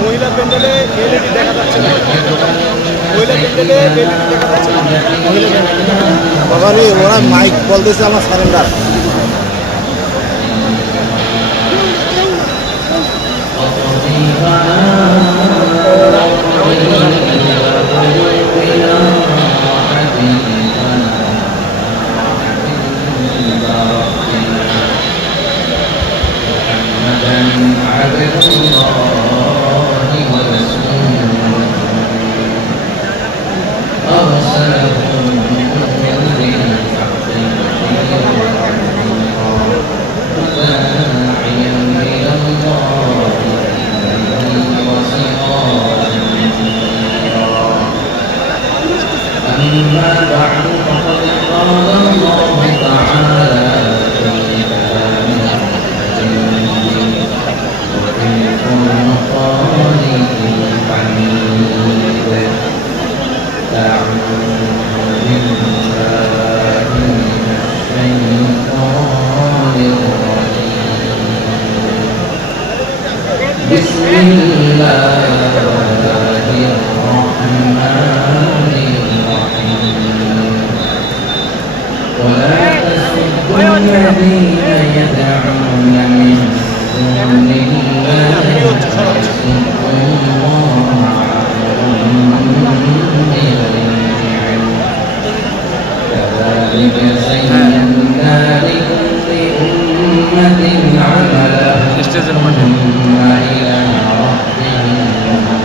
মহিলা প্যান্ডেলে এলইডি দেখা যাচ্ছে না, মহিলা প্যান্ডেলে এলইডি দেখা যাচ্ছে না। বাবা রে, ওরা মাইক বলতেছে আমার সারেন্ডার।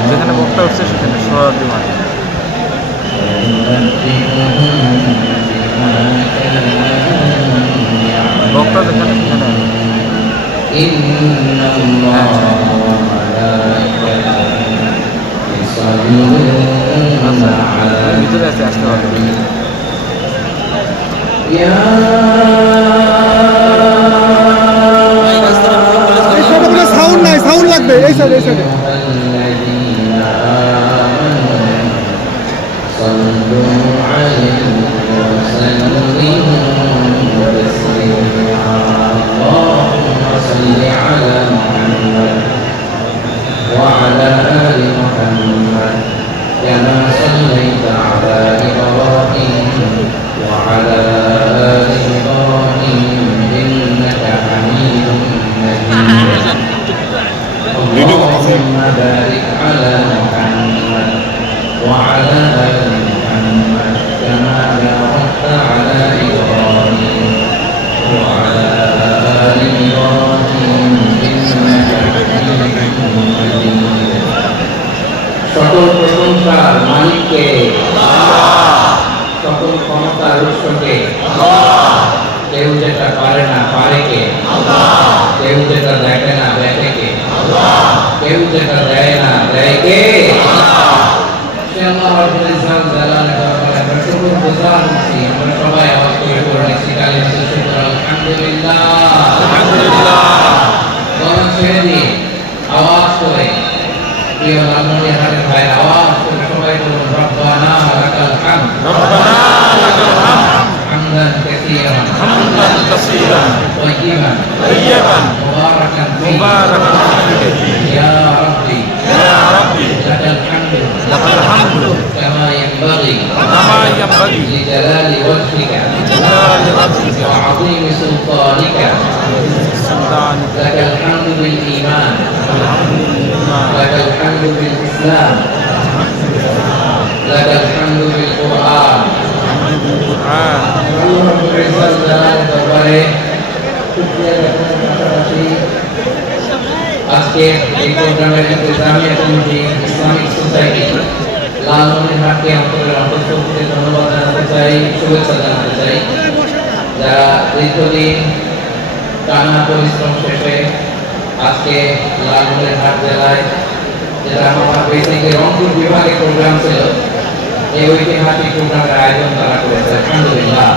যেখানে বক্তা উঠছে সেখানে সরাতে মানে বক্তা যেখানে সেখানে ভিতরে আছে, আসতে হবে। সাউন্ড নাই, সাউন্ড লাগবে এই সাইডে, এই সাইডে। وعلى آل محمد كما صليت على إبراهيم وعلى آل إبراهيم إنك حميد مجيد اللهم بارك على محمد وعلى آل محمد كما باركت على إبراهيم وعلى آل إبراهيم إنك حميد مجيد সকল প্রশংসার মালিককে সকল ক্ষমতার উৎসকে কেউ যেটা পারে না পারে কে, কেউ যেটা দেখে না দেখে কে, কেউ যেটা দেয় না দেয় কে, সে আল্লাহ রাব্বুল ইজ্জাত জালালের দরবারে আমরা শুকর গুজার হচ্ছি। আমরা সবাই আওয়াজ করে পড়ে কালিমাতুল শুকর আলহামদুলিল্লাহ। গলা ছেড়ে দিয়ে আওয়াজ করে প্রিয় লালমনিরহাটের ভাই আওয়াজ করে সবাই বলুন রব্বানা লাকাল হামদ, রব্বানা লাকাল হামদ হামদান কাসীরান, হামদান কাসীরান তাইয়িবান, তাইয়িবান মুবারাকান ফীহি ইয়া রাব্বি, ইয়া রাব্বি লাকাল হামদু, লাকাল হামদু কামা ইয়ানবাগি, কামা ইয়ানবাগি লিজালালি ওয়াজহিকা, লিজালালি ওয়াজহিকা ওয়া আযীমি সুলতানিকা, লাকাল হামদু বিল ঈমান, لك الحمد بالإسلام، لك الحمد بالقرآن। আল্লাহ রাব্বুল ইজ্জাত জালালের দরবারে শুকরিয়া জ্ঞাপনের পাশাপাশি আজকে এই প্রোগ্রামের ইন্তেজামিয়া কমিটি ইসলামিক সোসাইটি লালমনিরহাটকে অন্তরের অন্তঃস্থল থেকে ধন্যবাদ জানাতে চাই, শুভেচ্ছা জানাতে চাই। যারা দীর্ঘদিন টানা পরিশ্রম শেষে আজকে লালমনিরহাট জেলায় যেটা আমার বেসিকে রংপুর বিভাগে প্রোগ্রাম ছিল, এই ঐতিহাসিক প্রোগ্রামের আয়োজন তারা করেছে। আলহামদুলিল্লাহ,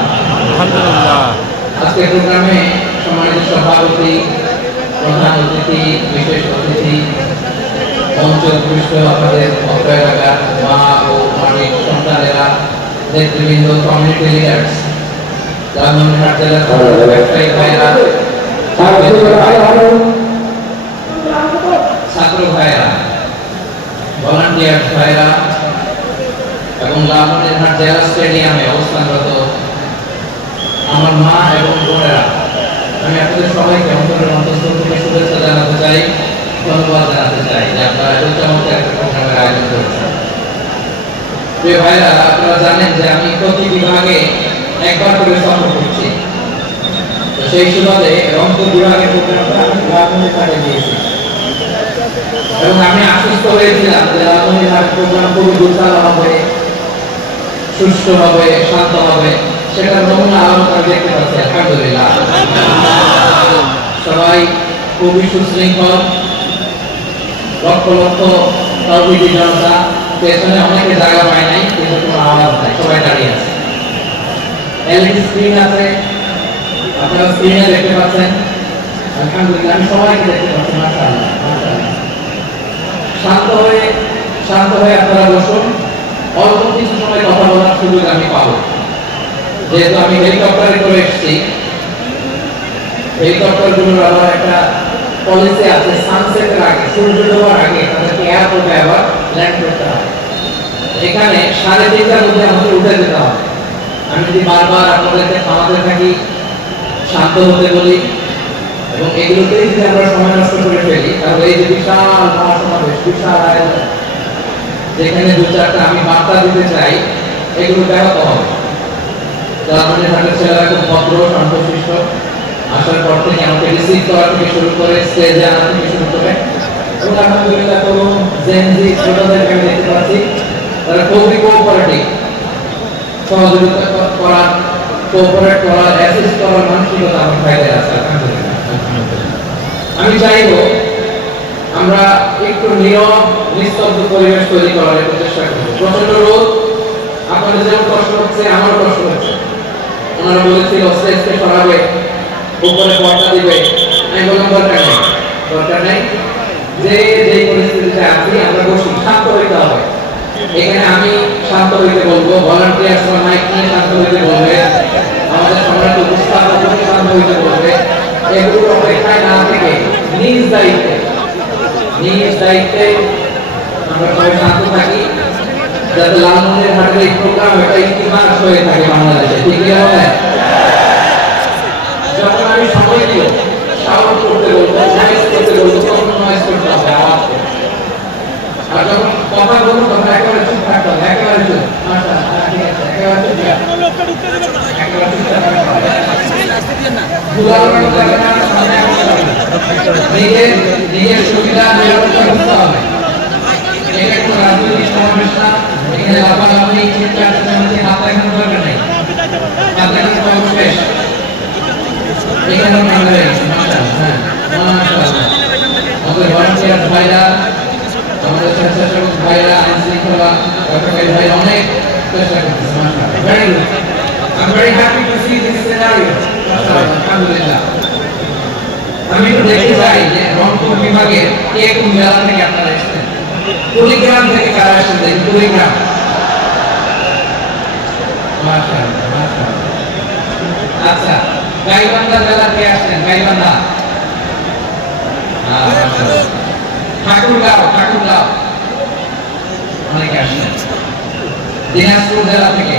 আলহামদুলিল্লাহ। আজকে প্রোগ্রামে সম্মানিত সভাপতি, প্রধান অতিথি, বিশেষ অতিথি, মঞ্চ পৃষ্ঠ আমাদের অত্র এলাকার মা ও মানিক সন্তানেরা, নেতৃবৃন্দ, কমিউনিটি লিডার্স, লালমনিরহাট জেলার ব্যবসায়ী ভাইরা, ছাত্র ভাইরা, ভলান্টিয়ার ভাইরা এবং লালমনিরহাট জেলা স্টেডিয়ামে অবস্থানরত আমার মা এবং বোনেরা, আমি আপনাদের সবাইকে অন্তরের অন্তঃস্থল থেকে শুভেচ্ছা জানাতে চাই, ধন্যবাদ জানাতে চাই যে আপনারা এত চমৎকার একটা প্রোগ্রামের আয়োজন করেছেন। প্রিয় ভাইরা, আপনারা জানেন যে আমি প্রতি বিভাগে একবার করে সফর করছি। তো সেই সুবাদে রংপুর বিভাগের প্রোগ্রামটা আমি লালমনিরহাটে দিয়েছি এবং আমি আশ্বস্ত হয়েছিলাম যে লালমনিরহাট প্রোগ্রাম খুবই দুর্দান্ত হবে, সুষ্ঠু হবে, শান্ত হবে। সেটা নমুনা আলোচনা দেখতে পাচ্ছি। আলহামদুলিল্লাহ, সবাই খুবই সুশৃঙ্খল, লক্ষ লক্ষ তৌহিদি জনতা, পেছনে অনেকে জায়গা পায় নাই কিন্তু কোনো আওয়াজ নাই, সবাই দাঁড়িয়ে আছে। এলইডি স্ক্রিন আছে, আপনারা স্ক্রিনে দেখতে পাচ্ছেন। আলহামদুলিল্লাহ, আমি সবাইকে দেখতে পাচ্ছি। মাশাআল্লাহ, মাশাআল্লাহ। শান্ত হয়ে আপনারা বসুন। অল্প কিছু সময় কথা বলার সুযোগ আমি পাবো, যেহেতু আমি হেলিকপ্টারে করে এসেছি। হেলিকপ্টার গুলোর আবার একটা পলিসি আছে, সানসেটের আগে, সূর্য ডোবার আগে তাদেরকে এয়ারপোর্টে আবার ল্যান্ড করতে হয়। এখানে 3:30টার মধ্যে আমাদের উঠে যেতে হবে। আমি যদি বারবার আপনাদেরকে থামাতে থাকি, শান্ত হতে বলি এবং এগুলোতেই যদি আমরা সময় নষ্ট করে ফেলি, তাহলে এই যে বিশাল মহাসমাবেশ, বিশাল আয়োজন, যেখানে দু চারটা আমি বার্তা দিতে চাই, এগুলো ব্যাহত হবে। লালমনিরহাটের ছেলেরা খুব ভদ্র, শান্তশিষ্ট। আসার পর থেকে আমাকে রিসিভ করা থেকে শুরু করে স্টেজে আনা থেকে শুরু করে এবং আলহামদুলিল্লাহ তরুণ জেনজি ছোটদেরকে আমি দেখতে পাচ্ছি, তারা খুবই কোঅপারেটিভ, সহযোগিতা করার, কোঅপারেট করার, অ্যাসিস্ট করার মানসিকতা আমার ভাইদের আছে। আলহামদুলিল্লাহ, আমি চাইবো আমরা একটু নীরব নিস্তব্ধ পরিবেশ তৈরি করার চেষ্টা করব। প্রচন্ড রোদ, আপনাদের যেমন কষ্ট হচ্ছে আমারও কষ্ট হচ্ছে। ওনারা বলেছিল স্টেজকে সরাবে, উপরে পর্দা দিবে। আমি বললাম দরকার নেই, যে যেই পরিস্থিতিতে আছি আমরা বসি, শান্ত হইতে হবে। এখানে আমি শান্ত হইতে বলবো, ভলান্টিয়ার্স মাইক নিয়ে শান্ত হইতে বলবে, আমাদের সম্রাট উপস্থাপক শান্ত হইতে বলবে। এগুলো অপেক্ষায় না থেকে নিজ দায়িত্বে আমরা সবাই শান্ত থাকি, যাতে লালমনিরহাটের এই প্রোগ্রাম একটা ইতিহাস হয়ে থাকে বাংলাদেশে। ঠিক কি বলেন? যখন আমি সময় দিব, শাউট করতে বলবো, নয়েজ করতে বলবো, তখন নয়েজ করতে হবে, আওয়াজ করতে। আর যখন কথা বলবো তখন একেবারে চুপ থাকতে হবে, একেবারে চুপ। মাশাআল্লাহ, ঠিক আছে, একেবারে চুপ। একেবারে চুপ থাকতে হবে। নিজের সুবিধা নিরাপত্তা করতে হবে। এটা কোনো রাজনৈতিক সমাবেশ না, এখানে লাফালাফি চিৎকার চেঁচামেচি হাত দেখানোর দরকার নেই। হাত দেখানোর সমাবেশ এখানে আমরা হয়ে গেছি। মাশাআল্লাহ, হ্যাঁ, মাশাআল্লাহ। আমাদের ভলান্টিয়ার ভাইরা, আমাদের স্বেচ্ছাসেবক ভাইরা, আইন শৃঙ্খলা রক্ষাকারী ভাইরা অনেক চেষ্টা করতেছে। মাশাআল্লাহ, very good. I am very happy to C this scenario. মাশাআল্লাহ, আলহামদুলিল্লাহ। আমি একটু দেখতে চাই যে রংপুর বিভাগের কে কোন জেলা থেকে আপনারা এসেছেন। কুড়িগ্রাম থেকে কারা এসেছেন? কুড়িগ্রাম। মাশাআল্লাহ, মাশাআল্লাহ। আচ্ছা, গাইবান্ধা জেলা থেকে আসছেন? গাইবান্ধা। ঠাকুরগাঁও অনেকে আসছেন। দিনাজপুর জেলা থেকে।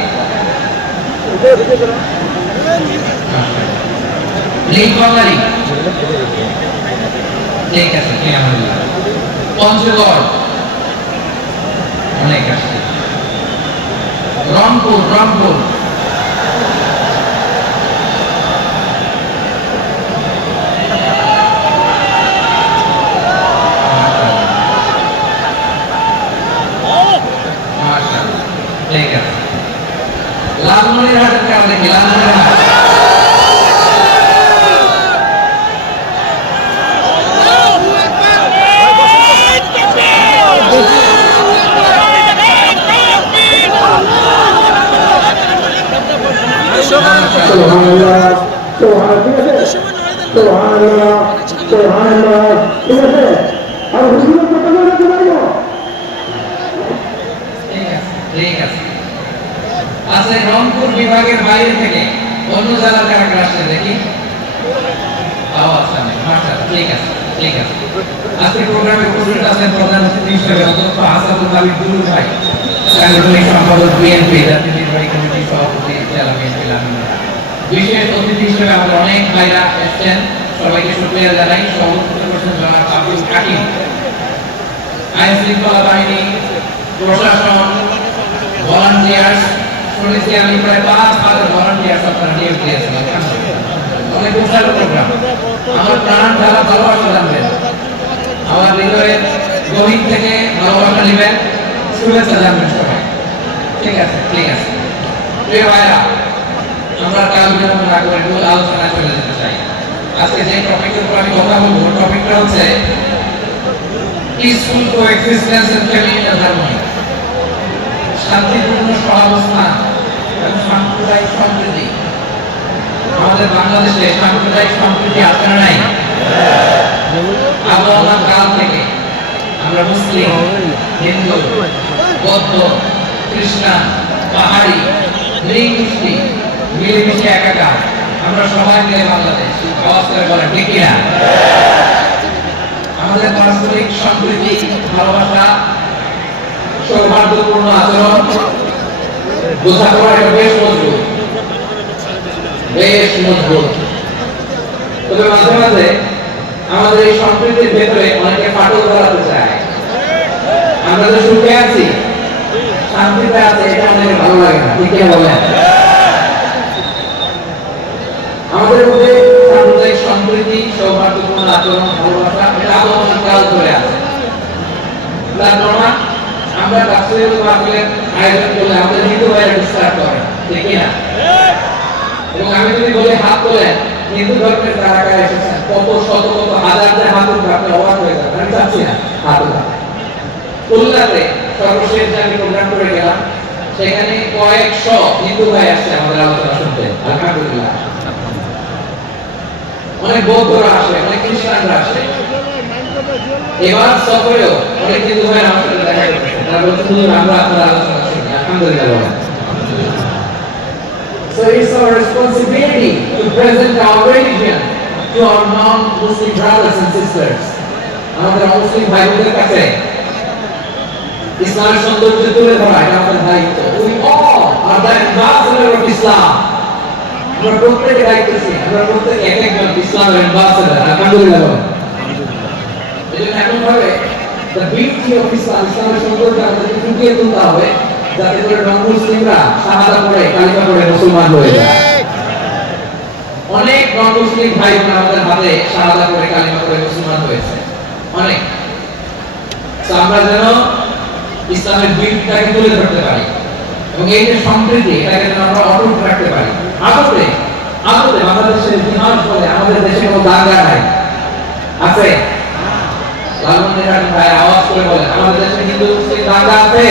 নীলফামারী, ঠিক আছে, আলহামদুলিল্লাহ। পঞ্চগড় অনেক আসছে। রংপুর ঠিক আছে। লালমনিরহাটের কারণে কি? লালমনিরহাট সুবহানাল্লাহ, সুবহানাল্লাহ, সুবহানাল্লাহ, ঠিক আছে। আর হুজুরের কথা বলতে পারবো? ঠিক আছে। আচ্ছা, রংপুর বিভাগের বাইরে থেকে অন্য জেলার কারা আসছে দেখি। আওয়াজ নেই। মাশাআল্লাহ, ঠিক আছে, ঠিক আছে। আজকে প্রোগ্রামে উপস্থিত আছেন প্রধান অতিথি হিসেবে অধ্যক্ষ আসাদুল হাবিব দুলু ভাই, সাংগঠনিক সম্পাদক বিএনপি, জাতীয় নির্বাহী কমিটির সভাপতি জেলা বিএনপি লালমনিরহাট। বিশেষ অতিথি হিসেবে আমাদের অনেক ভাইরা এসেছেন, সবাইকে শুকরিয়া জানাই। সভাপতিত্ব করছেন জনাব আব্দুল হাকিম। আইন শৃঙ্খলা বাহিনী, প্রশাসন, ভলান্টিয়ার্স, শুনেছি আমি প্রায় 5,000 ভলান্টিয়ার্স আপনারা নিয়োগ দিয়েছেন। অনেক বিশাল প্রোগ্রাম। আমার প্রাণ ঢালা ভালোবাসা জানবেন, আমার হৃদয়ের গভীর থেকে ভালোবাসা নেবেন, শুভেচ্ছা জানবেন সবাই। ঠিক আছে, ঠিক আছে। প্রিয় ভাইরা, আমরা কাল বিলম্ব না করে মূল আলোচনায় চলে যেতে চাই। আজকে যে টপিকের উপর আমি কথা বলবো, টপিকটা হচ্ছে peaceful coexistence and communal harmony, শান্তিপূর্ণ সহাবস্থান এবং সাম্প্রদায়িক সম্প্রীতি। আমাদের বাংলাদেশে সাম্প্রদায়িক সম্প্রীতি আছে না নাই? আবহাওয়ার কাল থেকে আমরা মুসলিম, হিন্দু, বৌদ্ধ, খ্রিস্টান, পাহাড়ি, নৃগোষ্ঠী মিলেমিশে একাকার, আমরা সবাই মিলে বাংলাদেশ। আওয়াজ করে বলেন ঠিক কিনা? আমাদের পারস্পরিক সম্প্রীতি, ভালোবাসা, সৌহার্দ্যপূর্ণ আচরণ, বোঝাপড়া বেশ মজবুত। তবে মাঝে মাঝে আমাদের এই সম্প্রীতির ভেতরে অনেকে ফাটল ধরাতে চায়। আমরা যে সুখে আছি, শান্তিতে আছে, এটা অনেকের ভালো লাগে না। ঠিক কিনা বলেন? আমাদের মধ্যে সাম্প্রদায়িক সম্প্রীতি, সৌহার্দ্যপূর্ণ আচরণ, ভালোবাসা, এটা আবহাওয়ার কাল ধরে আছে। তার প্রমাণ আমরা রাষ্ট্রীয় মাহফিলের আয়োজন করলে আমাদের হিন্দু ভাইরা ডিস্টার্ব করে, ঠিক না? এবং আমি যদি বলি হাত তোলেন, হিন্দু ধর্মের কারা কারা এসেছেন, কত শত কত হাজার হাত উঠবে, আপনি অবাক হয়ে যাবেন। আমি চাচ্ছি না হাত উঠা। খুলনাতে সর্বশেষ যে আমি প্রোগ্রাম করে গেলাম, সেখানে কয়েকশো হিন্দু ভাই আসছে আমাদের আলোচনা শুনতে, আলহামদুলিল্লাহ। অনেক বৌদ্ধরা আসে, অনেক খ্রিস্টানরা আসে। এবার সফরেও অনেক হিন্দু ভাই আমার সাথে দেখা করছে, তারা বলছে হুজুর আমরা আপনার আলোচনা শুনি, আলহামদুলিল্লাহ বলেন। So it's our responsibility to present our religion to our non-Muslim brothers and sisters. আমাদের মুসলিম ভাই বোনদের কাছে ইসলামের সৌন্দর্য তুলে ধরা এটা আমাদের দায়িত্ব। We all are the ambassador of Islam. আমরা প্রত্যেকে দায়িত্বশীল, আমরা প্রত্যেকে এক একজন ইসলামের ambassador, আলহামদুলিল্লাহ। এজন্য এমন ভাবে the beauty of Islam, ইসলামের সৌন্দর্য আমাদেরকে ফুটিয়ে তুলতে হবে যাতে করে নন-মুসলিমরা শাহাদা পড়ে কালিমা পড়ে মুসলমান হয়ে যায়। অনেক নন-মুসলিম ভাই বোন আমাদের হাতে শাহাদা পড়ে কালিমা পড়ে মুসলমান হয়েছে, অনেক। তো আমরা যেন ইসলামের বিউটিটাকে তুলে ধরতে পারি এবং এই যে সম্প্রীতি এটাকে যেন আমরা অটুট রাখতে পারি। আদতে আদতে বাংলাদেশের ইতিহাস বলে আমাদের দেশে কোনো দাঙ্গা নাই, আছে? লালমনিরহাট ভাই আওয়াজ করে বলেন আমাদের দেশে হিন্দু মুসলিম দাঙ্গা আছে?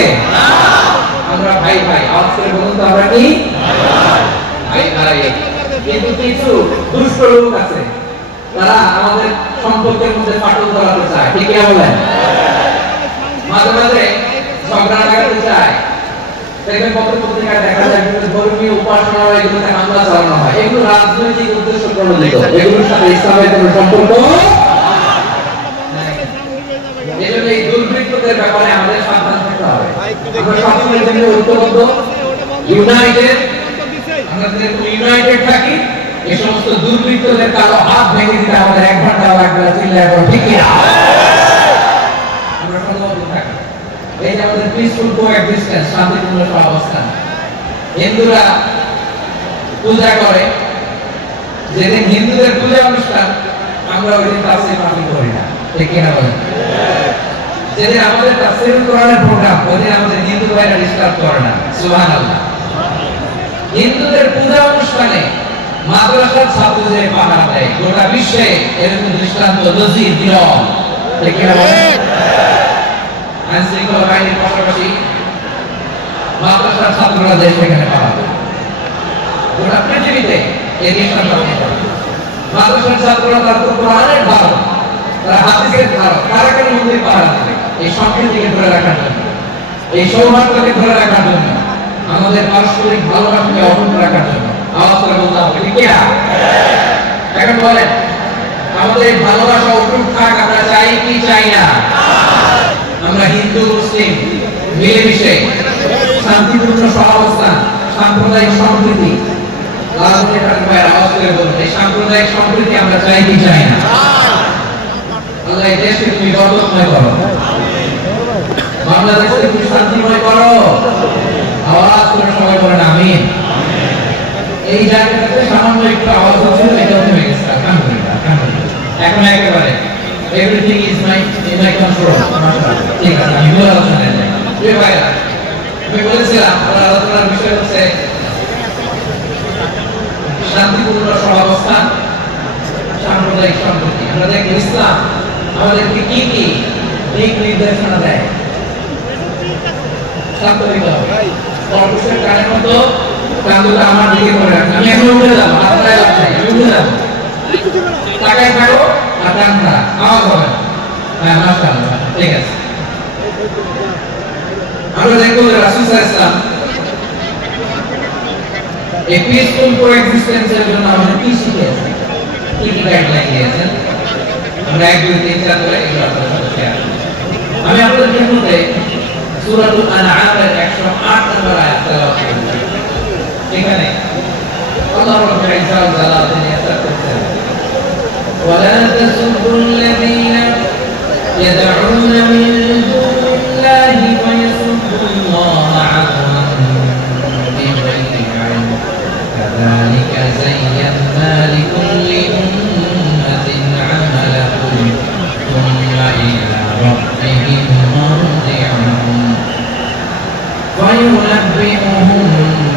আমরা ভাই ভাই, আওয়াজ করে বলুন তো আমরা কি ভাই ভাই। কিন্তু কিছু দুষ্ট লোক আছে, তারা আমাদের সম্পর্কের মধ্যে ফাটল ধরাতে চায়, ঠিক কি বলেন? মাঝে মাঝে ঝগড়া লাগাতে চায়। দেখবেন পত্র-পত্রিকায় দেখা যায় বিভিন্ন ধর্মীয় উপাসনা এগুলোতে হামলা চালানো হয়, এগুলো রাজনৈতিক উদ্দেশ্য প্রণোদিত, এগুলোর সাথে ইসলামের কোনো সম্পর্ক নাই। এজন্য এই দুর্বৃত্তদের ব্যাপারে আমাদের সাবধান থাকতে হবে। আমরা সবসময়ের জন্য ঐক্যবদ্ধ, ইউনাইটেড, আমরা যেন ইউনাইটেড থাকি। এই সমস্ত দুর্বৃত্তদের কালো হাত ভেঙে দিতে আমাদের এক ঘন্টা লাগবে না, চিল্লায় বলো ঠিক কি না? আমরা সর্বদা থাকি। এই যে আমাদের পিসফুল কোএক্সিস্টেন্স, শান্তিপূর্ণ সহাবস্থান। হিন্দুরা পূজা করে, যেদিন হিন্দুদের পূজা অনুষ্ঠান আমরা ওই দিন তাফসীর মাহফিল করি না, ঠিক কি না বলেন? যেদিন আমাদের তাফসীরুল কোরআনের প্রোগ্রাম ওই দিন আমাদের হিন্দু ভাইরা ডিস্টার্ব করে না, সুবহানাল্লাহ। হিন্দুদের পূজা অনুষ্ঠানে মাদ্রাসার ছাত্রদের পাহারা দেয়, গোটা বিশ্বে এরকম দৃষ্টান্ত নজির বিরল, ঠিক কি না বলেন? আইনশৃঙ্খলা বাহিনীর পাশাপাশি মাদ্রাসার ছাত্ররা দেশ সেখানে পাওয়া যায়, গোটা পৃথিবীতে এই দৃষ্টান্ত মাদ্রাসার ছাত্ররা তার কোরআনের ধারক, তারা হাদিসের ধারক, কারাকারি মন্দির পাহারা দেয় এই সম্প্রীতিকে ধরে রাখার জন্য, এই সৌহার্দ্যকে ধরে রাখার জন্য, আমাদের পারস্পরিক ভালোবাসাকে অটুট রাখার জন্য। আওয়াজ করে বলতে হবে ঠিক কি না? এখন বলেন আমাদের এই ভালোবাসা অটুট থাক আমরা চাই কি চাই না? আমরা হিন্দু মুসলিম মিলেমিশে শান্তিপূর্ণ সহাবস্থান, সাম্প্রদায়িক সম্প্রীতি, লালমনিরহাট ভাইয়ের আওয়াজ করে বলুন এই সাম্প্রদায়িক সম্প্রীতি আমরা চাই কি চাই না? আল্লাহ এই দেশকে তুমি বরকতময় করো, বাংলাদেশকে তুমি শান্তিময় করো। আওয়াজ করে সবাই বলেন আমিন। এই জায়গাটাতে সামান্য একটু আওয়াজ হচ্ছিল, এটা থেমে গেছে, আলহামদুলিল্লাহ, আলহামদুলিল্লাহ। এখন একেবারে everything is in my control, মাশাআল্লাহ। ঠিক আছে, আমি মূল আলোচনায় যাই। প্রিয় ভাইরা, আমি বলেছিলাম আমার আলোচনার বিষয় হচ্ছে শান্তিপূর্ণ সহাবস্থান, সাম্প্রদায়িক সম্প্রীতি। আমরা দেখি ইসলাম আমাদেরকে কি কি দিক নির্দেশনা দেয়। সান্তরিত হবে, সর্বশেষ কানের মতো কান্দুটা আমার দিকে করে রাখবে। আমি এখন উঠে যাবো, আপনারা যাচ্ছেন, আমি উঠে যাবো, তাকায় থাকো আর কান্দা আওয়াজ হবে। হ্যাঁ মাশাআল্লাহ, ঠিক আছে। আমরা দেখবো যে রাসূল সাল্লাল্লাহু আলাইহি ওয়াসাল্লাম এই পিসফুল কোএক্সিস্টেন্সের জন্য আমাদের কি শিখিয়েছেন, কি কি গাইডলাইন দিয়েছেন। আমরা 1 2 3 4 করে এগুলো আপনাদের সাথে শেয়ার করব। আমি আপনাদের মধ্যে সূরাতুল আনআমের 108 নম্বর আয়াত তেলাওয়াত করব। এখানে আল্লাহ রাব্বুল ইজ্জত ওয়াল জালাল তিনি ইরশাদ করেছেন, ওয়ালা তাসুবুল্লাযীনা ইয়াদউনা মিন দুনিল্লাহি ফায়াসুবুল্লাহা আদওয়ান বিগাইরি ইলম কাযালিকা যায়্যানা লিকুল্লি উম্মাতিন আমালাহুম থুম্মা ইলা রাব্বিহিম মারজি'ুহুম وينبئهم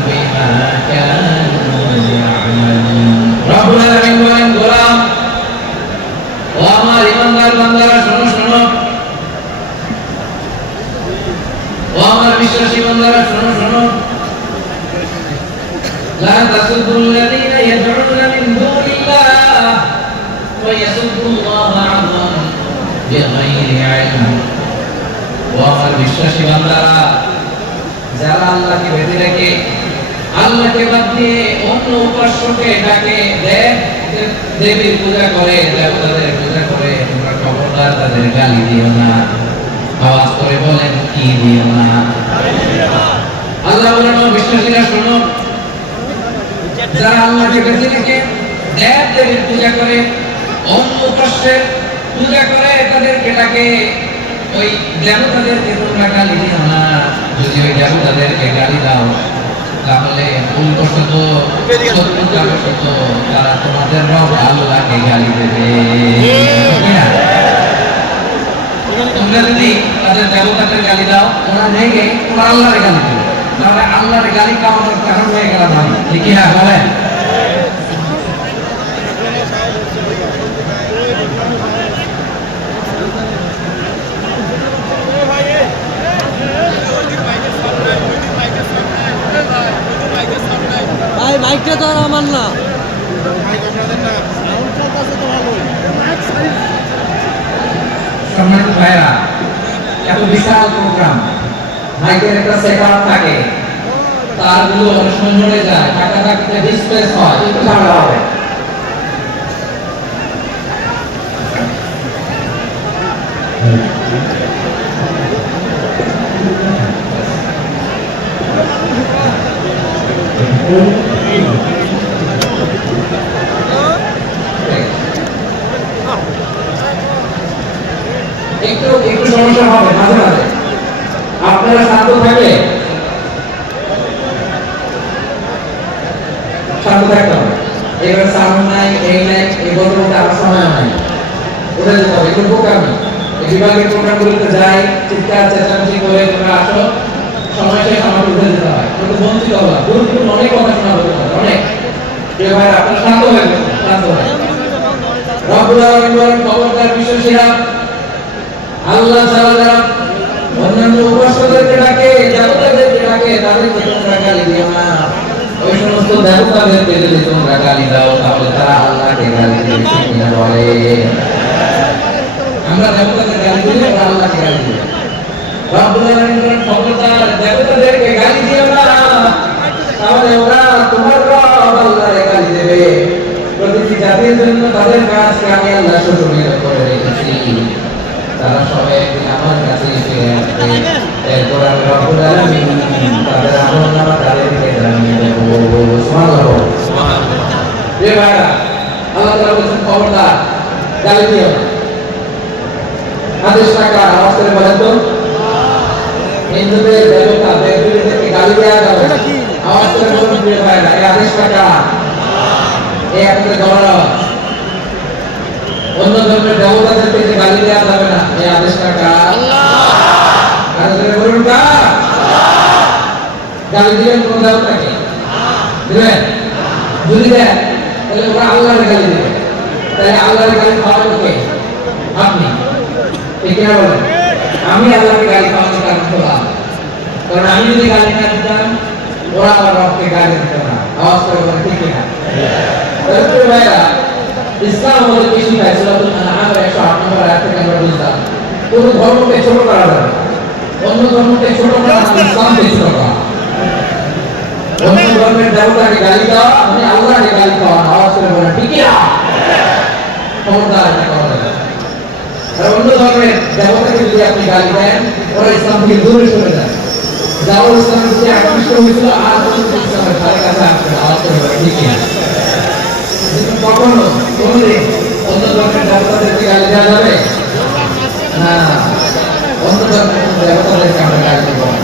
بما كانوا يعملون ইয়াসুবুল্লাহ আদওয়ান বিগাইরি ইলম। ও আমার বিশ্বাসী বান্দারা, যারা আল্লাহকে বেঁধে রেখে আল্লাহকে বাদ দিয়ে অন্য উপাস্যকে ডাকে, দেবীর পূজা করে, দেবতাদের পূজা করে, তোমরা খবরদার তাদের গালি দিও না। আওয়াজ করে বলেন, কি দিও না? আল্লাহ বলেন, ও বিশ্বাসীরা শোনো, যারা আল্লাহকে বেঁধে রেখে দেব দেবীর পূজা করে, অন্য উপাস্যের পূজা করে, তাদেরকে ডাকে, ওই দেবতাদেরকে তোমরা গালি দিও না। যদি ওই দেবতাদেরকে গালি দাও, তাহলে উল্টোশত শত্রুতাবশত তারা তোমাদের রব আল্লাহকে গালি দেবে। তোমরা যদি তাদের দেবতাদের গালি দাও, ওরা রেগে তোমার আল্লাহর গালি দেবে, তাহলে আল্লাহর গালি খাওয়ানোর কারণ হয়ে গেলাম আমি। ঠিক কি না বলেন? ভাই মাইকটা তো আর আমার না। সম্মানিত ভাইরা, এত বিশাল প্রোগ্রাম, মাইকের একটা সেটআপ থাকে, তারগুলো অনেক সময় নড়ে যায়, টাকা থাকতে ডিসপ্লেস হয়, একটু ঝামেলা হবে। একটু একটু সমস্যা হবে মাঝে মাঝে, আপনারা শান্ত থাকলে, শান্ত থাকতে হবে। এবার সাউন্ড নাই, এই নাই, এই বলতে বলতে আমার সময় নাই, উঠে যেতে হবে, একটু বোকামি। এই বিভাগের প্রোগ্রামগুলোতে যাই, চিৎকার চেঁচামেচি করে তোমরা আসো, সময় শেষ, আমাকে উঠে যেতে হয়, কিন্তু বঞ্চিত হলাম। গুরুত্বপূর্ণ অনেক কথা শোনাবো তোমাদের, অনেক। প্রিয় ভাই, আপনারা শান্ত হয়ে গেছেন, শান্ত হয়ে। রব্বুল আলামিন বলেন, খবরদার বিশ্বাসীরা, আল্লাহ ছাড়া যারা অন্যান্য উপাস্যদেরকে ডাকে, দেবতাদেরকে ডাকে, তাদেরকে তোমরা গালি দিও না। ওই সমস্ত দেবতাদেরকে যদি তোমরা গালি দাও, তাহলে তারা আল্লাহকে গালি দেবে। ঠিক কিনা বলে? আমরা দেবতাদের গালি দিলে ওরা আল্লাহকে গালি দেবে। রব্বুল আলামিন বলেন, খবরদার দেবতাদেরকে গালি দিও না, তাহলে ওরা তোমার রব আল্লাহকে গালি দেবে। প্রতিটি জাতির জন্য তাদের কাজকে আমি আল্লাহ সুসংহত করে রেখেছি, তারা সবাই একদিন আমার কাছে ফিরে আসবে। এরপর আমি রব্বুল আলামিন তাদের আমলনামা তাদেরকে জানিয়ে দেব। সুবহানাল্লাহ। এ ভাইরা, আল্লাহ তাআলা বলেছেন, খবরদার গালি দিও না। আদেশ কার? আওয়াজ করে বলেন তো। হিন্দুদের দেবতা দেবদেবীদেরকে গালি দেওয়া যাবে না। আওয়াজ করে বলুন প্রিয় ভাইরা, এই আদেশ কার? এই আপনাদের গলার আওয়াজ। অন্য ধর্মের দেবতাদেরকে যে গালি দেওয়া যাবে না, এই আদেশ কার? আল্লাহ। আর জোরে বলুন কার? গালি দিবেন কোন দেবতাকে? দিবেন? যদি দেন, তাহলে ওরা আল্লাহর গালি দিবে। তাহলে আল্লাহর গালি খাওয়াবে কে? আপনি। ঠিক না বলেন? আমি আল্লাহকে গালি খাওয়ানোর কারণ হলাম, কারণ আমি যদি গালি না দিতাম, ওরা আমার রবকে গালি দিত না। আওয়াজ করে বলেন, ঠিক না? তাহলে ভাইরা, ইসলাম আমাদের কি শিখায়? সূরাতুল আনআমের 108 নম্বর আয়াত থেকে আমরা বুঝলাম, কোন ধর্মকে ছোট করা যাবে না। অন্য ধর্মকে ছোট করা মানে ইসলামকে ছোট করা। অন্য ধর্মের দেবতাকে গালি দেওয়া মানে আল্লাহকে গালি দেওয়া। আওয়াজ করে বলেন, ঠিক না? খবরদার এটা করা যাবে না। আর অন্য ধর্মের দেবতাকে যদি আপনি গালি দেন, ওরা ইসলাম থেকে দূরে সরে যায়। যারা ইসলামের প্রতি আকৃষ্ট হয়েছিল আর ইসলামের ধারে কাছে আসবে না। আওয়াজ করে বলেন, ঠিক না? কখনো কোনদিন অন্য ধর্মের দেবতাদেরকে গালি দেওয়া যাবে না। অন্য ধর্মের দেবতাদেরকে আমরা গালি দেব না,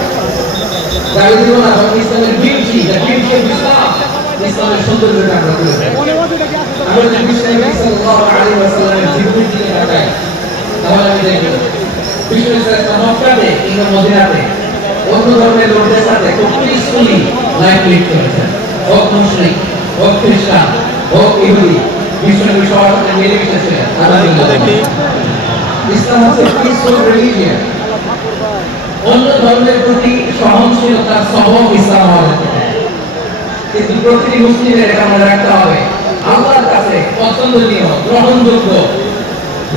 গালি দেব না। তখন ইসলামের বিউটি, ইসলামের সৌন্দর্যটা আমরা তুলে ধরব। আমরা যদি বিশ্বনবী সাল্লাল্লাহু আলাইহি ওয়াসাল্লামের জীবনী দিকে তাকাই, তাহলে আমি দেখব বিশ্বনবী মক্কাতে কিংবা মদিনাতে অন্য ধর্মের লোকদের সাথে খুব পিসফুলি লাইফ লিড করেছেন। হোক মুসলিম, হোক খ্রিস্টান, হোক ইহুদি, বিশ্বনবী সবার সাথে মিলেমিশে ছিলেন। ইসলাম হচ্ছে পিসফুল রিলিজিয়ন। অন্য ধর্মের প্রতি সহনশীলতার সবক ইসলাম আমাদেরকে দেয়। কিন্তু প্রতিটি মুসলিমের এটা মনে রাখতে হবে, আল্লাহর কাছে পছন্দ চিরন্তনীয় গ্রহণযোগ্য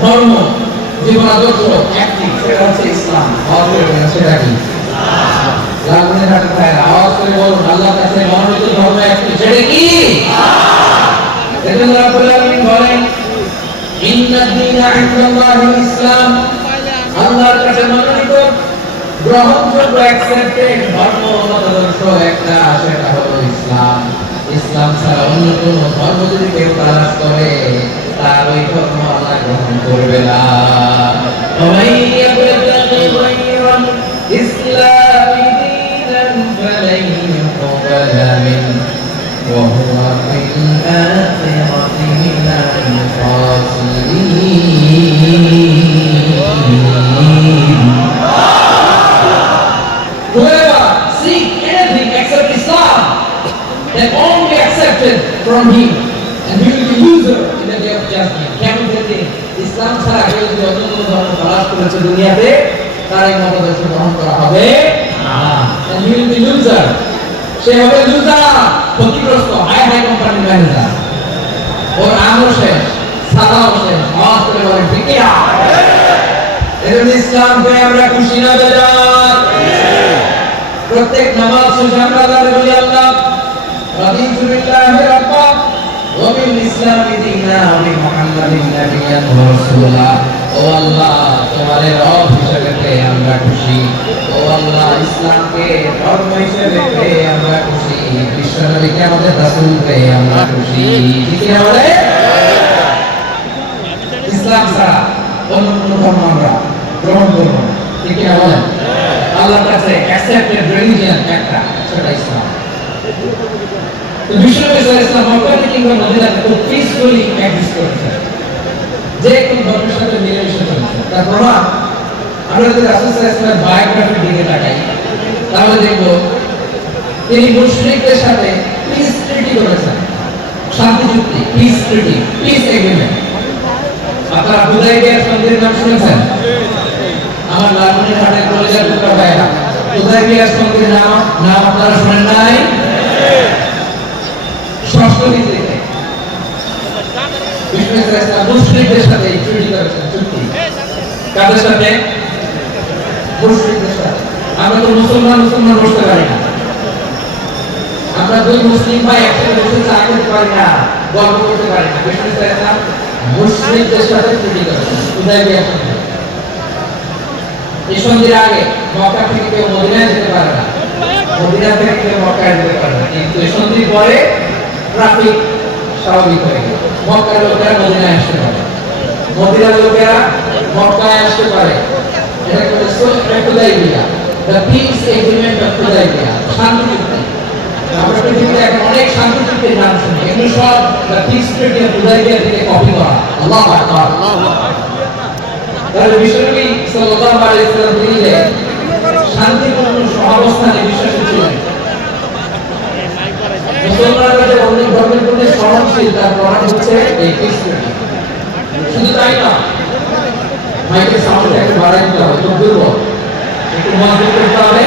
ধর্ম জীবন আদর্শ একটি, সেটা হচ্ছে ইসলাম। আওয়াজ করে বলেন সেটা কি? লালমনির হাটের ভাইয়েরা আওয়াজ করে বলুন আল্লাহর কাছে মনোনীত ধর্ম একটি, সেটা কি? এজন্য রাব্বুল আলামিন বলেন ইন্নাদ দীনা ইনদাল্লাহিল ইসলাম, আল্লাহর কাছে মনোনীত গ্রহণযোগ্য অ্যাকসেপ্টেড ধর্ম মতাদর্শ একটা, সেটা হলো ইসলাম। ইসলাম ছাড়া অন্য কোন ধর্ম যদি কেউ তালাশ করে তার ওই ধর্ম আল্লাহ গ্রহণ করবে না। ইসলামি দীনান ফালান ইউকবালা মিনহু ওয়া হুয়া ফিল আখিরাতি মিনাল খাসিরিন। Whoever seek anything except Islam, then only accepted from him, and he will be loser in the day of judgment. কেমন দেখতে ইসলাম ছাড়া কেউ যদি অন্য কোনো ধর্ম তালাশ করেছে দুনিয়াতে, তার এই মতাদর্শ গ্রহণ করা হবে না, and he will be loser. সে হবে লুজার, ক্ষতিগ্রস্ত, হাই কোম্পানির ম্যানেজার। ওর আমও শেষ, সাদাও শেষ। আওয়াজ করে বলেন ঠিক কি না? এজন্য ইসলাম পেয়ে আমরা খুশি না বেজার? প্রত্যেক নামাজ শেষে আমরা বলি আল্লাহ রাদিতু বিল্লাহি রাব্বা ওয়া বিল ইসলামি দীনা ওয়া বি মুহাম্মাদিন নাবিয়্যান ওয়া রাসূলা। ও আল্লাহ, তোমার রব হিসেবে পেয়ে আমরা খুশি। ও আল্লাহ, ইসলামকে ধর্ম হিসেবে পেয়ে আমরা খুশি। বিশ্ব নবীকে আমাদের রাসূল পেয়ে আমরা খুশি। ঠিক কি না বলে? ইসলাম ছাড়া অন্য কোনো ধর্ম আমরা গ্রহণ করব না। ঠিক কি না বলেন? আল্লাহর কাছে অ্যাকসেপ্টেড রিলিজিয়ন একটা, সেটা ইসলাম। তো বিশ্ব নবী সাল্লাল্লাহু আলাইহি ওয়াসাল্লাম মক্কা কিংবা মদিনাতে খুব পিসফুলি এক্সিস্ট করেছে, যে কোন ধর্মের সাথে মিলেমিশে চলছে। তার প্রমাণ আমরা যদি রাসূল সাল্লাল্লাহু আলাইহি ওয়াসাল্লামের বায়োগ্রাফির দিকে তাকাই, তাহলে দেখব তিনি মুশরিকদের সাথে পিস ট্রিটি করেছেন, শান্তি চুক্তি, পিস ট্রিটি, পিস এগ্রিমেন্ট। আপনারা হুদায়বিয়ার সন্ধির নাম শুনেছেন? আমার লালমনির হাটের কলেজের টুকরা ভাইরা, হুদায়বিয়ার সন্ধির নাম আপনারা শুনেন নাই? ষষ্ঠ হিজরিতে বিষ্ণু ইসলাম মুশরিকদের সাথে ট্রিটি করেছেন, চুক্তি। কাদের সাথে? মুশরিকদের সাথে। আমরা তো মুসলমান বসতে পারি না, আমরা দুই মুসলিম ভাই একসাথে বসে চা খেতে পারি না, গল্প করতে পারি না। বিষ্ণু ইসলাম মুশরিকদের সাথে ট্রিটি করেছেন, হুদায়বিয়ার সন্ধি। এই সন্ধির আগে মক্কা থেকে কেউ মদিনায় যেতে পারে না, মদিনা থেকে কেউ মক্কায় যেতে পারে না। কিন্তু এই সন্ধির পরে ট্রাফিক স্বাভাবিক হয়ে গেল। মক্কার লোকেরা মদিনায় আসতে পারে, মদিনার লোকেরা মক্কায় আসতে পারে। এটাকে বলে সুলহ হুদায়বিয়া, দ্য পিস এগ্রিমেন্ট অফ হুদায়বিয়া, শান্তি চুক্তি। আমরা পৃথিবীতে এখন অনেক শান্তি চুক্তির নাম শুনি, এগুলো সব দ্য পিস ট্রিটি অফ হুদায়বিয়া থেকে কপি করা। আল্লাহু আকবার। তাহলে বিশ্বনবী সাল্লাল্লাহু আলাইহি ওয়াসাল্লাম তিনি যে শান্তিপূর্ণ সহাবস্থানে বিশ্বাসী ছিলেন, মুসলমানরা যে অন্য ধর্মের প্রতি সহনশীল, তার প্রমাণ হচ্ছে এই পিস ট্রিটি। শুধু তাই না, মাইকের সাউন্ডটা একটু বাড়াই দিতে হবে, খুব দুর্বল, একটু মজবুত করতে হবে,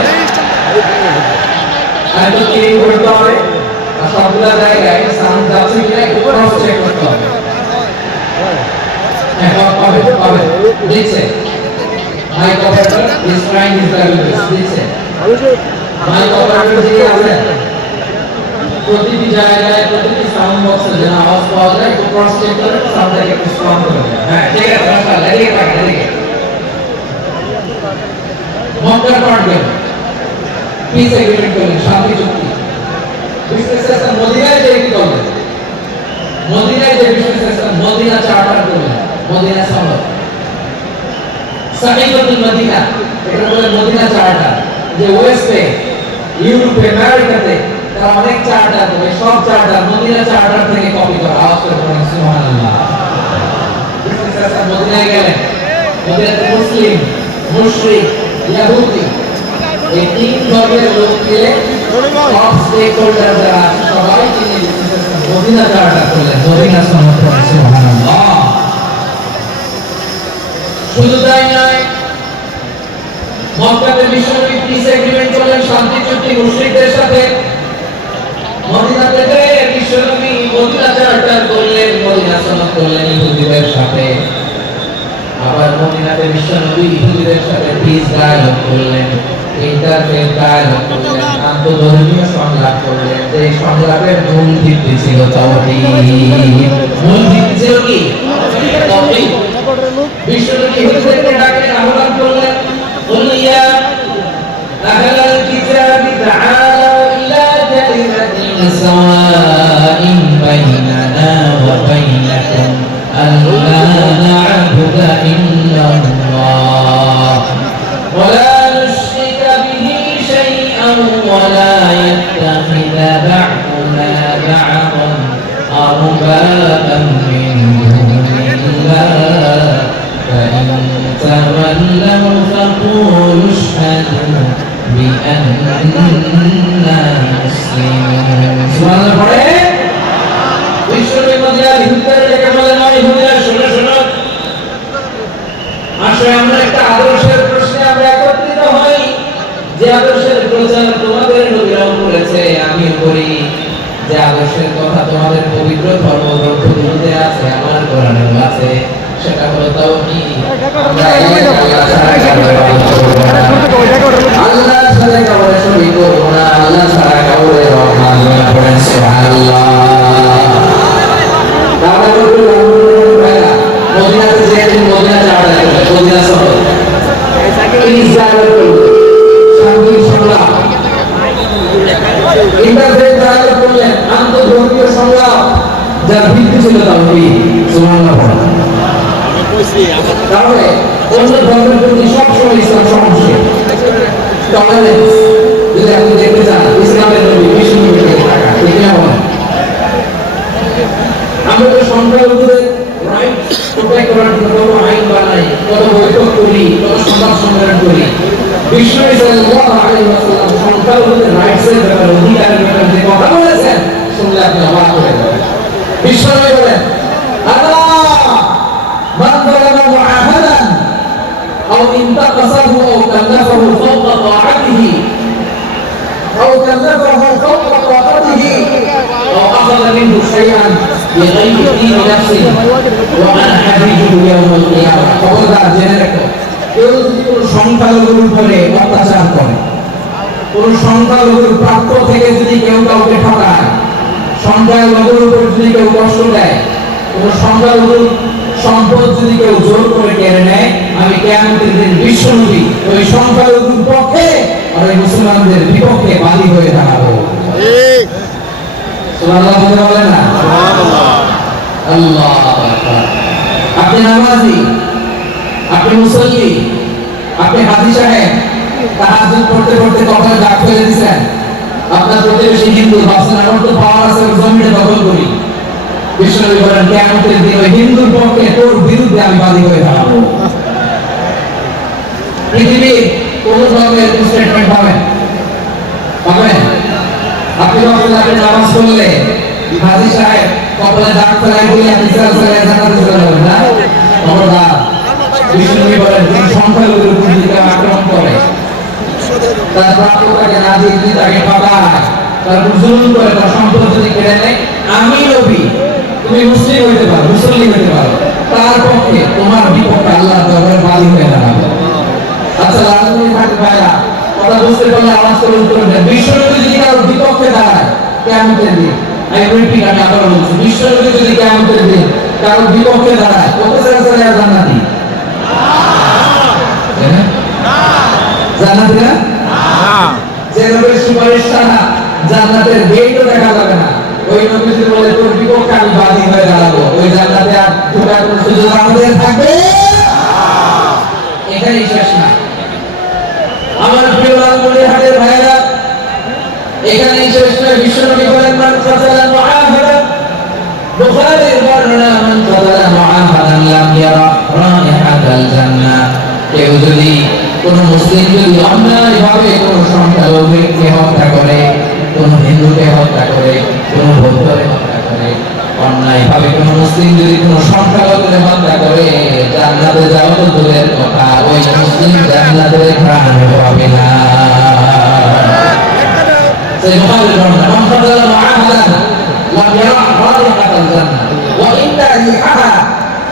আর একটু ক্লিন করতে হবে, আর সবগুলা জায়গায় সাউন্ড যাচ্ছে কিনা একটু ক্রস চেক করতে হবে। দিচ্ছে mike operator is trying his best, দিচ্ছে মাইক অপারেটর যিনি আছেন প্রতিটি জায়গায় প্রতিটি সাউন্ড বক্সে যেন আওয়াজ পাওয়া যায়, একটু ক্রস চেক করে সাউন্ডটাকে একটু স্ট্রং করে দেয়। হ্যাঁ ঠিক আছে, মাশাআল্লাহ, এদিকে তাকান, এদিকে। মক্কার পার্ট গেল, পিস এগ্রিমেন্ট করলেন, শান্তি চুক্তি। বিজনেস মদিনায় যে কি করলেন, মদিনায় যে বিজনেস মদিনা চার্টার করলেন, মদিনা সনদ, সাহিবাতুল মদিনা, এটা বলে মদিনা চার্টার। যে ওয়েস্টে, ইউরোপে, আমেরিকাতে তারা অনেক চার্টার করে, সব চার্টার মদিনা চার্টার থেকে কপি করা। আওয়াজ করে বলেন সুবহানাল্লাহ। মদিনায় গেলেন, মদিনাতে মুসলিম, মুশরিক, ইহুদি, এই তিন ধর্মের লোক মিলে সব স্টেক হোল্ডার যারা আছে সবাই তিনি মদিনা চার্টার করলেন, মদিনা সনদ করে। সুবহানাল্লাহ। শুধু তাই নয়, মক্কাতে বিশ্বনবী পিস এগ্রিমেন্ট করলেন, শান্তি চুক্তি মুশরিকদের সাথে। মদিনাতে বিশ্বনবী মদিনা চার্টার করলেন, মদিনা সনদ বিশ্বনবী ইহুদিদের সাথে পিস ডায়ালগ করলেন, ইন্টারফেস ডায়ালগ করলেন, আন্তঃধর্মীয় সংলাপ করলেন। যে সংলাপের মূল ভিত্তি ছিল তাওহীদ। মূল ভিত্তি ছিল কি? তাওহীদ। বিশ্বনবী ইহুদিদেরকে ডাকলেন, আহ্বান করলেন, قل يا أهل الكتاب تعالوا إلى كلمة سواء بيننا وبينكم ألا نعبد إلا الله ولا نشرك به شيئا ولا يتخذ بعضنا بعضا أربابا من دون الله فإن تولوا فقولوا اشهدوا بأننا مسلمون। سبحان الله। বিশ্বনবী মদিনা ইহুদিদের ডেকে বলেন, ইহুদিরা শোনো শোনো, আসলে আমরা একটা আদর্শের প্রশ্নে আমরা একত্রিত হই, যে আদর্শের প্রচার তোমাদের নবীরাও করেছে, আমিও করি। যে আদর্শের কথা তোমাদের পবিত্র ধর্মগ্রন্থগুলোতে আছে, আমার কোরআনেও আছে, সেটা হলো তাওহীদ। আমরা আল্লাহ ছাড়া কাউকে শরীক করব না, আল্লাহ ছাড়া কাউকে রহমান না, পড়েন সুবহানাল্লাহ। তাহলে বলতে ভাইরা মদিনাতে যে মদিনা যাওয়া যায়, মদিনা শহর ইসরায়েল শান্তি সংলাপ, ইন্টারফেস ডায়ালগ করলেন, আন্তঃধর্মীয় সংলাপ, যার ভিত্তি ছিল তাওহীদ। সুবহানাল্লাহ। তাহলে অন্য ধর্মের প্রতি সবসময় ইসলাম সহনশীল, টলারেন্স। যদি আপনি দেখতে চান ইসলামের নবী বিশ্বনবীকে থাকা, ঠিক না? আমরা তো সংখ্যালঘুদের রাইট প্রোটেক্ট করার জন্য কত আইন বানাই, কত বৈঠক করি, কত সংবাদ সম্মেলন করি। বিশ্বনবী সাল্লাল্লাহু আলাইহি ওয়াসাল্লাম সংখ্যালঘুদের রাইটসের ব্যাপারে, অধিকারের ব্যাপারে যে কথা বলেছেন, শুনলে আপনি অবাক হয়ে যাবেন। বিশ্বনবী বলেন, আল্লাহ মান যালামা মুআহাদান আও ইনতাকাসাহু আও কাল্লাফাহু ফাওকা তাআতিহি আও কাল্লাফাহু ফাওকা তাআতিহি আও আখাযা মিনহু শাইআন বিগাইরি দীনি নাফসিহি ওয়া আনা হাদিজুহু ইয়াওমাল কিয়ামাহ। খবরদার জেনে রাখো, কেউ যদি কোনো সংখ্যালঘুর উপরে অত্যাচার করে, কোনো সংখ্যালঘুর প্রাপ্য থেকে যদি কেউ কাউকে ঠকায়, সংখ্যালঘুর উপর যদি কেউ কষ্ট দেয়, কোনো সংখ্যালঘুর সম্পদ যদি কেউ জোর করে কেড়ে নেয়, আমি কিয়ামতের দিন বিশ্বনবী ওই সংখ্যালঘুর পক্ষে আর ওই মুসলমানদের বিপক্ষে বাদী হয়ে দাঁড়াবো। সুবহানাল্লাহ বলেন না? সুবহানাল্লাহ। আল্লাহু আকবার। আপনি নামাজি, আপনি মুসল্লি, আপনি হাজী সাহেব, তাহাজ্জুদ পড়তে পড়তে কপালে দাগ ফেলে দিয়েছেন, আপনার প্রতিবেশী হিন্দু, ভাবছেন আমার তো পাওয়ার আছে, জমিটা দখল করি। বিশ্বনবী বলেন, কিয়ামতের দিন ওই হিন্দুর পক্ষে তোর বিরুদ্ধে আমি বাদী হয়ে দাঁড়াবো। পৃথিবীর কোন ধর্মের স্টেটমেন্ট পাবেন? আপনি ভাবছেন আপনি নামাজ পড়লে হাজী সাহেব কপালে দাগ ফেলাই বলে আপনি জান্নাতে চলে যাবেন না? খবরদার। বিশ্বনবী বলেন, যে সংখ্যালঘুর উপর যদি কেউ আক্রমণ করে, তার প্রাপ্যটাকে না দিয়ে যদি তাকে ঠকায়, তারপর জুলুম করে, তার সম্পদ যদি কেড়ে নেয়, আমি নবী, তুমি মুসলিম হইতে পারো, মুসলিম হইতে পারো, তার পক্ষে তোমার বিপক্ষে আল্লাহর দরবারে বাদী হয়ে দাঁড়াবে। আচ্ছা, রাজনীতি থাকে ভাইরা, কথা বুঝতে পারলে আওয়াজ করে উত্তর দেন। বিশ্বনবী যদি কারোর বিপক্ষে দাঁড়ায় কিয়ামতের দিন, আমি আবার বলছি, বিশ্বনবী যদি কিয়ামতের দিন কারোর বিপক্ষে দাঁড়ায়, কত ছেলে আর জান্নাতি? জান্নাতি না? যে নবীর সুপারিশ ছাড়া জান্নাতের গেটও দেখা যাবে না, ওই নবী যদি বলে তোর বিপক্ষে আমি বাদী হয়ে দাঁড়াবো, ওই জান্নাতে আর ঢোকার কোনো সুযোগ আমাদের থাকবে? এখানেই শেষ না আমার প্রিয় লালমনিরহাটের ভাইরা, এখানেই শেষ নয়। বিশ্বনবী বলেন, মান কাতালা মুআহাদান, বুখারীর বর্ণনা, মান কাতালা মুআহাদান লাম ইয়ারা রাইহাতাল জান্নাহ। কেউ যদি কোন মুসলিম যদি অন্যায়ভাবে কোন সংখ্যালঘুকে হত্যা করে, কোন হিন্দুকে হত্যা করে, কোন বৌদ্ধকে হত্যা করে, অন্যায়ভাবে কোন মুসলিম যদি কোন সংখ্যালঘুকে হত্যা করে, জান্নাতে যাওয়া তো দূরের কথা, ওই মুসলিম জান্নাতে ঘ্রাণ পাবে না। সেই বুখারীর বর্ণনা, মান কাতালা মুআহাদান লাম ইয়ারা রাইহাতাল জান্নাহ ওয়া ইন্না রিহাহা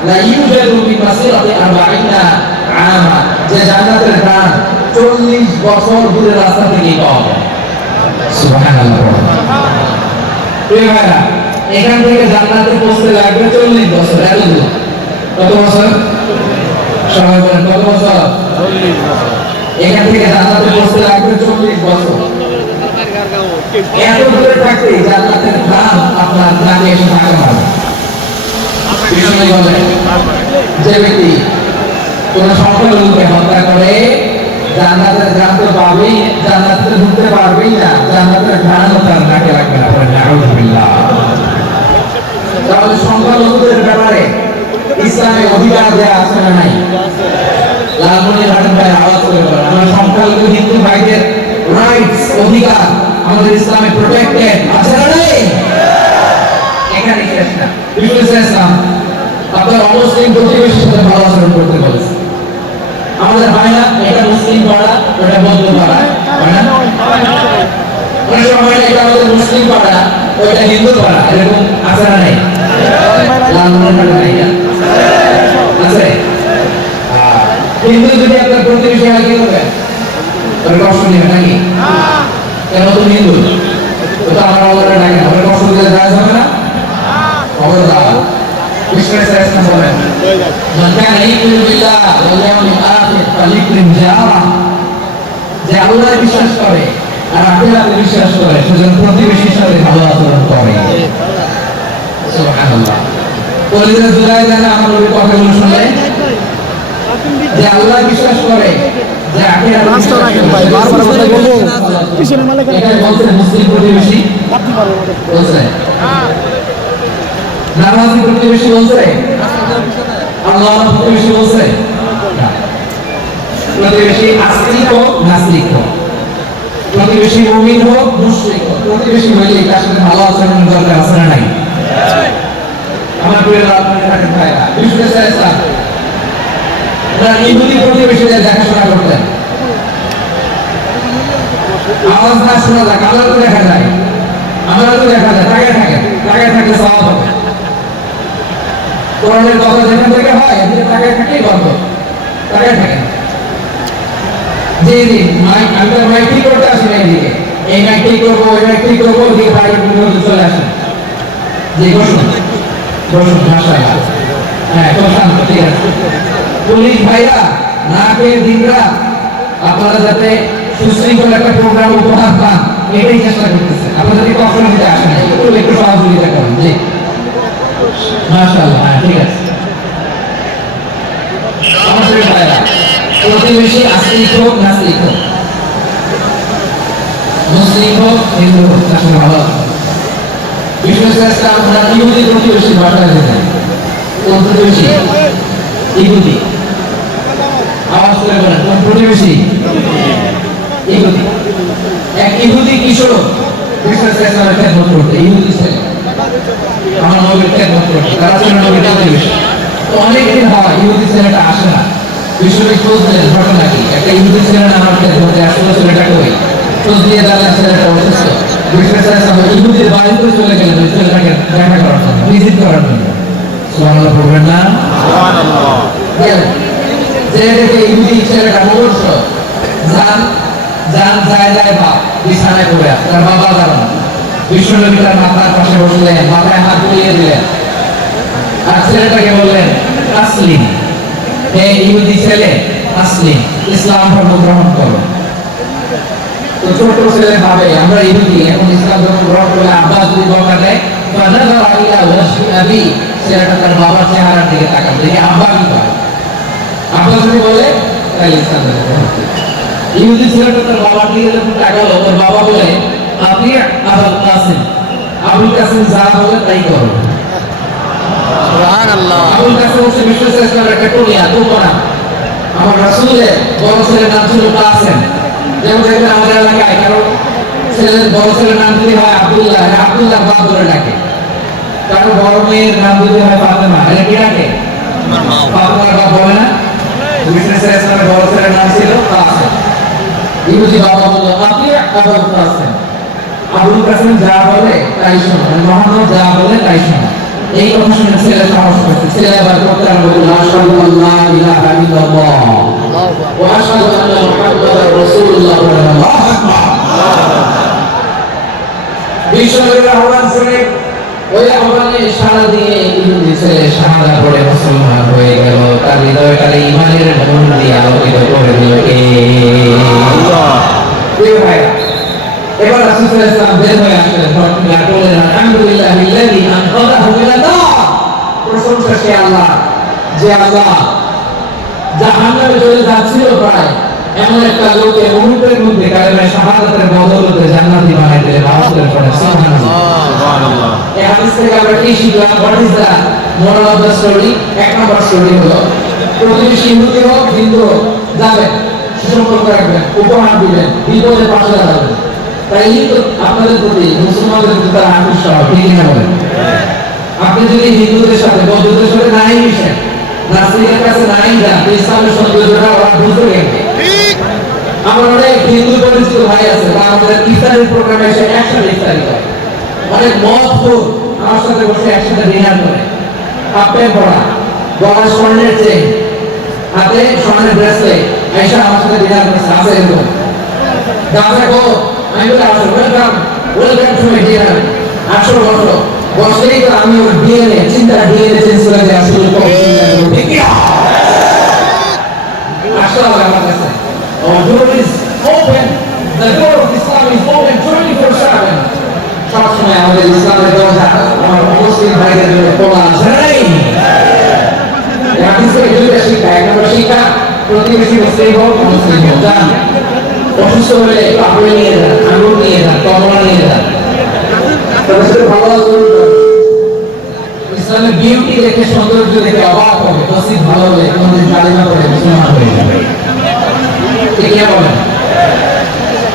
লা ইউজাদু বি মাসিরাতি 40 আমা, যে জান্নাতের ঘ্রাণ 40 বছর দূরের রাস্তা থেকেই পাওয়া যায়। সুবহানাল্লাহ। প্রিয় ভাইরা, এখান থেকে জান্নাতে পৌঁছতে লাগবে 40 বছর। এত দূর। কত বছর? সবাই বলেন কত বছর? 40 বছর। এখান থেকে জান্নাতে পৌঁছতে লাগবে 40 বছর। এত দূরে থাকতে জান্নাতের ঘ্রাণ আপনার নাকে এসে থাকা হবে। বিষ্ণু বলেন, যে ব্যক্তি কোন সংখ্যালঘুকে হত্যা করে জান্নাতের ঘ্রাণ তো পাবেই, জান্নাতে ঢুকতে পারবেই না, জান্নাতের ঘ্রাণও তার নাকে লাগবে না। বলেন নাউযুবিল্লাহ। তাহলে সংখ্যালঘুদের ব্যাপারে ইসলামে অধিকার দেওয়া আছে না নাই? লালমনিরহাটের ভাই আওয়াজ করে বলেন, আমরা সংখ্যালঘু হিন্দু ভাইদের রাইটস, অধিকার আমাদের ইসলামে প্রোটেক্টেড আছে না নাই? এখানে শেষ না। বিষ্ণু ইসলাম আপনার অমুসলিম প্রতিবেশীর সাথে ভালো আচরণ করতে বলেছে। আমাদের হয় না, এটা মুসলিম পাড়া, ওটা বৌদ্ধ পাড়া, হয় না? অনেক সময় এটা আমাদের মুসলিম পাড়া, ওইটা হিন্দু পাড়া, এরকম আছে না নাই? লালমনিরহাটে নাই না? আছে? হিন্দু যদি আপনার প্রতিবেশী হয় কি করবেন? ওর কষ্ট নেবে নাকি? কেন তুমি হিন্দু? তো আমার আল্লাহরে ডাকে না, ওর কষ্ট দিলে যায় যাবে না? খবরদার। বিষ্ণু ইসলাম বলেন, মান কানা ইউমিনু বিল্লাহি ওয়াল ইয়াউমিল আখির ফালিকরিম জারা, যে আল্লাহকে বিশ্বাস করে আর আখিরাতে বিশ্বাস করে সে যেন প্রতিবেশীর সাথে ভালো আচরণ করে। সুবহানাল্লাহ। কলিজা জুড়ায় যায় না আমার ওই কথাগুলো শুনলে? যে আল্লাহ বিশ্বাস করে, যে আখিরাতে রাস্তা রাখেন ভাই, বারবার কথা বলবো। পিছনে মালিক এখানে বলছে মুসলিম প্রতিবেশী বলছে, নামাজি প্রতিবেশী বলছে, আল্লাহ প্রতিবেশী বলছে, প্রতিবেশী আস্তিক হোক নাস্তিক হোক, প্রতিবেশী মুমিন হোক মুশরিক হোক, প্রতিবেশী হইলে তার সাথে ভালো আচরণ দরকার আছে না নাই? আমার প্রিয় রাজনীতি ভাইরা, বিষ্ণু ইসলাম ওনার ইহুদি প্রতিবেশীদের দেখাশোনা করতেন। আওয়াজ না শোনা যায়, আমরা তো দেখা যায়, আমরা তো দেখা যায়, তাকায় থাকলে সওয়াব হবে। কোরআনের কথা যেখান থেকে হয় এদিকে তাকায় থাকলেই বন্ধ, তাকায় থাকেন। জি জি, আমি তো মাইক ঠিক করতে আসি না, এদিকে এই মাইক ঠিক করবো, ওই মাইক ঠিক করবো, ওদিকে প্রাইভেট মধ্যে চলে আসেন। জি বসুন বসুন, মাশাআল্লাহ। হ্যাঁ, খুব শান্ত, ঠিক আছে। পুলিশ ভাইরা না খেয়ে দিনরা আপনারা যাতে সুশৃঙ্খল একটা প্রোগ্রাম উপহার পান, এটাই চেষ্টা করতেছে। আপনারা যদি কখনো দিতে আসেন একটু সহযোগিতা করেন। জি মাশাআল্লাহ। হ্যাঁ, ঠিক আছে। আমাদের ভাইরা, প্রতিবেশী আস্তিক হোক নাস্তিক হোক, মুসলিম হোক হিন্দু হোক, তার সাথে ভালো আছে। বিষ্ণু ইসলাম ওনার ইহুদি প্রতিবেশীর বাসায় যেতেন। কোন প্রতিবেশী? ইহুদি। আওয়াজ করে বলেন, কোন প্রতিবেশী? ইহুদি। এক ইহুদি কিশোর বিষ্ণু ইসলামের খেদমত করতে, ইহুদি ছেলে আমার নবীর খেদমত করতে, তারা ছিল নবীর প্রতিবেশী। তো অনেকদিন হয় ইহুদি ছেলেটা আসে না। বিষ্ণু খোঁজ দিলেন, ঘটনা কি? একটা ইহুদি ছেলে না আমার খেদমতে আসলে, ছেলেটাকে ওই খোঁজ দিয়ে জানলেন ছেলেটা অসুস্থ। বিষ্ণু ইসলাম ইহুদির বাড়িতে চলে গেলেন ওই ছেলেটাকে দেখা করার জন্য, ভিজিট করার জন্য। সুবহানাল্লাহ বলবেন না? সুবহানাল্লাহ। গেলেন, যে দেখে ইহুদি ছেলেটা অবশ্য যায় বাপ বিছানায় পড়ে আছে, তার বাবা দাঁড়ানো। বিষ্ণু নবী তার মাথার পাশে বসলেন, মাথায় হাত বুলিয়ে দিলেন আর ছেলেটাকে বললেন, আসলিম, হে ইহুদি ছেলে, আসলিম, ইসলাম ধর্ম গ্রহণ করো। তো ছোট ছেলে ভাবে আমরা ইহুদি, এখন ইসলাম ধর্ম গ্রহণ করলে আব্বা যদি বকা দেয়, ছেলেটা তার বাবার চেহারার দিকে তাকান, দেখি আব্বা কি করে। আব্বা যদি বলে তাহলে ইসলাম ধর্ম গ্রহণ করো। ইহুদি ছেলেটা তার বাবার দিকে যখন তাকালো, ওর বাবা বলে, আপনি আবুল কাসিম, আবুল কাসিম যা বলে তাই করো। সুবহানাল্লাহ। আবুল কাসিম হচ্ছে বিষ্ণু ইসলামের একটা কুনিয়া, তুলনা। আমার রাসূলের বড় ছেলের নাম ছিল কাসিম। যেমন দেখবেন আমাদের এলাকায় কারো ছেলের বড় ছেলের নাম যদি হয় আব্দুল্লাহ, আব্দুল্লাহ বাপ বলে ডাকে। কারো বড় মেয়ের নাম যদি হয় ফাতেমা, এটা কি ডাকে? ফাতেমার বাপ বলে না? বিষ্ণু ইসলামের বড় ছেলের নাম ছিল কাসিম। ইহুদি বাবা বলল, আপনি আবুল কাসিম, আবুল কাসিম যা বলে তাই শোনো, মোহাম্মদ যা বলে তাই শোনো। এই কথা শুনে ছেলে সাহস করছে, ছেলে আবার করতে আরম্ভ করলো, আশহাদু আল্লা ইলাহা ইল্লাল্লাহ নবীর আহ্বান শুনে ওই আহ্বানে সাড়া দিয়ে ইহুদি ছেলে শাহাদা পড়ে মুসলমান হয়ে গেল। তার হৃদয়টারে ঈমানের নূর দিয়ে আলোকিত করে দিল কে? আল্লাহ। প্রিয় ভাইরা, এবার রাসূল সাল্লাল্লাহু আলাইহি ওয়াসাল্লাম বের হয়ে আসলেন। আর বললেন আলহামদুলিল্লাহিল্লাযী আনকাযাহু মিনান নার। প্রশংসা সে আল্লাহ, যে আল্লাহ জাহান্নামে চলে যাচ্ছিল প্রায় এমন একটা লোককে মুহূর্তের মধ্যে কালেমা শাহাদাতের বদৌলতে জান্নাতি বানাই দিলেন। আওয়াজের পরে সুবহানাল্লাহ। এই হাদিস থেকে আমরা কি শিখলাম? What is the moral of the story? এক নম্বর স্টোরি হলো প্রতিবেশী ইহুদি হোক হিন্দু হোক যাবেন, সুসম্পর্ক রাখবেন, উপহার দিবেন, বিপদে পাশে দাঁড়াবেন। তাই তো আপনাদের প্রতি মুসলমানদের প্রতি তার আকৃষ্ট হয়, ঠিক না বলেন? আপনি যদি হিন্দুদের সাথে বৌদ্ধদের সাথে নাই মিশেন, নাস্তিকের কাছে নাই যান, ইসলামের সৌন্দর্যটা ওরা বুঝবে কেমনে? আমার অনেক হিন্দু পরিচিত ভাই আছে, তারা আমাদের ইফতারের প্রোগ্রামে এসে একসাথে ইফতারি করে। অনেক মদ খোর আমার সাথে বসে একসাথে ডিনার করে, হাফ প্যান্ট পরা, গলায় স্বর্ণের চেন, হাতে স্বর্ণের ব্রেসলেট, এসে আমার সাথে ডিনার করছে। আছে এরকম গাছে গো, আমি বলে আসো, ওয়েলকাম টু মাই ডিনার, আসো বসো। বসলেই তো আমি ওর ডিএনএ চেঞ্জ করে দিয়ে আসলে ঠিক কি আসলে আমার কাছে our door is open, the door of Islam is open 24/7. সবসময় আমাদের ইসলামের দরজা আমার মুসলিম ভাইদের জন্য খোলা আছে নাই? হাদিস থেকে দুইটা শিক্ষা। এক নম্বর শিক্ষা, প্রতিবেশী মুসলিম হোক মুসলিম হোক, যান অসুস্থ হলে একটু আপেল নিয়ে যান, আঙুর নিয়ে যান, কমলা নিয়ে যান, তাদের সাথে ভালো আচরণ করুন। ইসলামের বিউটি দেখে, সৌন্দর্য দেখে অবাক হবে। নসিব ভালো হলে কোনদিন কালিমা পড়ে মুসলমান হয়ে যাবে, ঠিক না বলেন?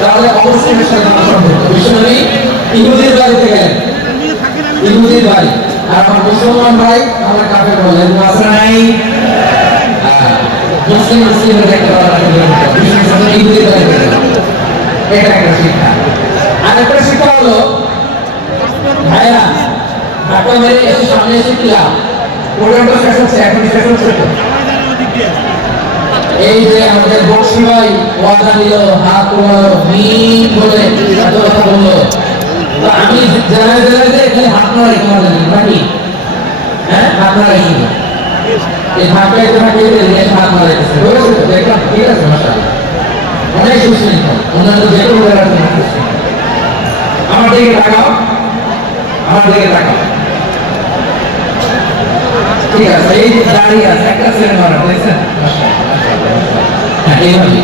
তাহলে অবশ্যই এর সাথে আমার সম্পর্ক। বিশ্বনবী ইহুদির বাড়িতে গেলেন, ইহুদির বাড়ি, আর আমার মুসলমান ভাই আমার কাফের বলে আছে নাই? মুসলিমের দেখতে পাওয়া যায় ইহুদির বাড়িতে গেলেন, এটা একটা শিক্ষা। আর একটা শিক্ষা হলো ভাইরা ধাক্কা মেরে এসে সামনে এসে কিলা প্রোগ্রামটা শেষ হচ্ছে, এখন শেষ হচ্ছে তো। এই যে আমাদের বক্সি ভাই ওয়াদা দিল, হাত তোলালো, মিন বলে এত কথা বললো, আমি জানাই এখানে হাত নাড়াই তোমার জানি নাকি? হ্যাঁ, হাত নাড়াই শুধু এই ধাক্কা একটা থাকে হাত নাড়াইতেছে, বলেছে তো দেখলাম, ঠিক আছে মাশাআল্লাহ, অনেক সুশৃঙ্খল। অন্যান্য যে কোনো আমার দিকে তাকাও, আমার দিকে তাকাও, ঠিক আছে? এই যে দাঁড়িয়ে আছে একটা ছেলে মারা, দেখছেন? হ্যাঁ, এইভাবে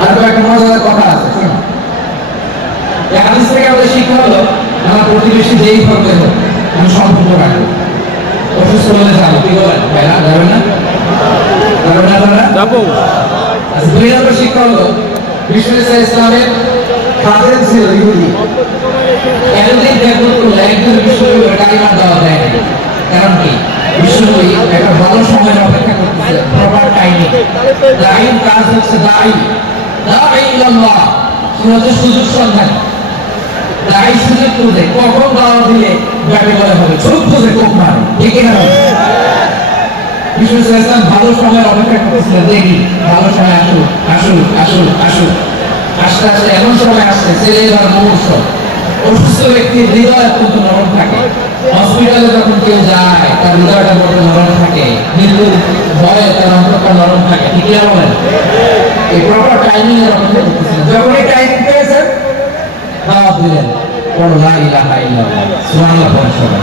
আর একটা মজাদার কথা আছে, শোনো। এই হাদিস থেকে আমাদের শিক্ষা হলো আমার প্রতিবেশী যেই হবে হোক আমি সম্পর্ক রাখবো। অসুস্থ হলে যাবো, কি বলেন ভাইরা? যাবেন না? যাবেন না আপনারা? যাবো। আচ্ছা, 2 নম্বর শিক্ষা হলো বিশ্ব ইসলামের খাদেম ছিল ইহুদি। এতদিন দেখবো করলে একজন বিশ্বনবীর কালিমা দেওয়া দেয় না। কারণ কি? বিশ্বনবী একটা ভালো সময়ের অপেক্ষা করতেছে, প্রপার টাইমে। দায়ীর কাজ হচ্ছে দায়ী ইলাল্লাহ, সে হচ্ছে সুযোগ সন্ধান। দায়ী সুযোগ খুঁজে, কখন দাওয়া দিলে ব্যাপে বলা হবে, চোখ খুঁজে কোপ মারে, ঠিক না? বিশ্ব ইসলাম ভালো সময়ের অপেক্ষা করতেছিলেন, দেখি ভালো সময় আসুক আসুক আসুক আসুক। আস্তে আস্তে এমন সময় আসছে ছেলে এবার মুমূর্ষ, অসুস্থ ব্যক্তির হৃদয় অত্যন্ত নরম থাকে। হসপিটালে যখন কেউ যায় তার হৃদয়টা বড় নরম থাকে, মৃত্যুর ভয়ে তার অন্তরটা নরম থাকে, ঠিক না বলেন? এই প্রপার টাইমিং এর অপেক্ষা করতেছিলেন। যখন এই টাইমিং পেয়েছেন দাওয়াত দিলেন, বড় লা ইলাহা ইল্লাল্লাহ, সুবহানাল্লাহ পড়েন সবাই।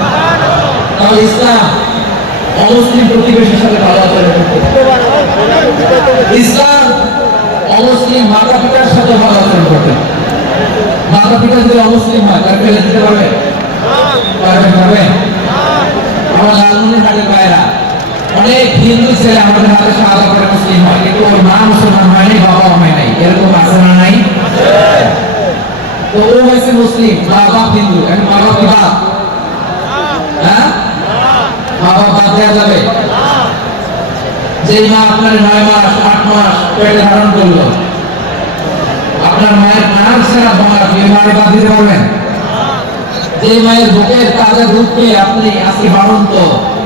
তাহলে ইসলাম অমুসলিম প্রতিবেশীর সাথে ভালো আচরণ করতে, ইসলাম অমুসলিম মাতা পিতার সাথে ভালো আচরণ করতে। মাতা পিতা যদি অমুসলিম হয় তার ফেলে দিতে পারবে? পারবে? আমার লালমনির হাটের ভাইরা, অনেক হিন্দু ছেলে আমাদের হাতে শাহাদা করে মুসলিম হয়, কিন্তু ওর মা মুসলমান হয় নাই, বাবাও হয় নাই, এরকম আছে না নাই? তো ও হয়েছে মুসলিম, মা বাপ হিন্দু, এখন মা বাপ বাপ, হ্যাঁ, মা বাপ বাদ দেওয়া যাবে? যেই মা আপনার 9 মাস 8 মাস পেটে ধারণ করলো, আপনার মায়ের নাম ছাড়া বাবা কি মায়ের বাদ দিতে পারবেন? যে মায়ের বুকের তাজা দুধ পেয়ে আপনি আজকে বাড়ন্ত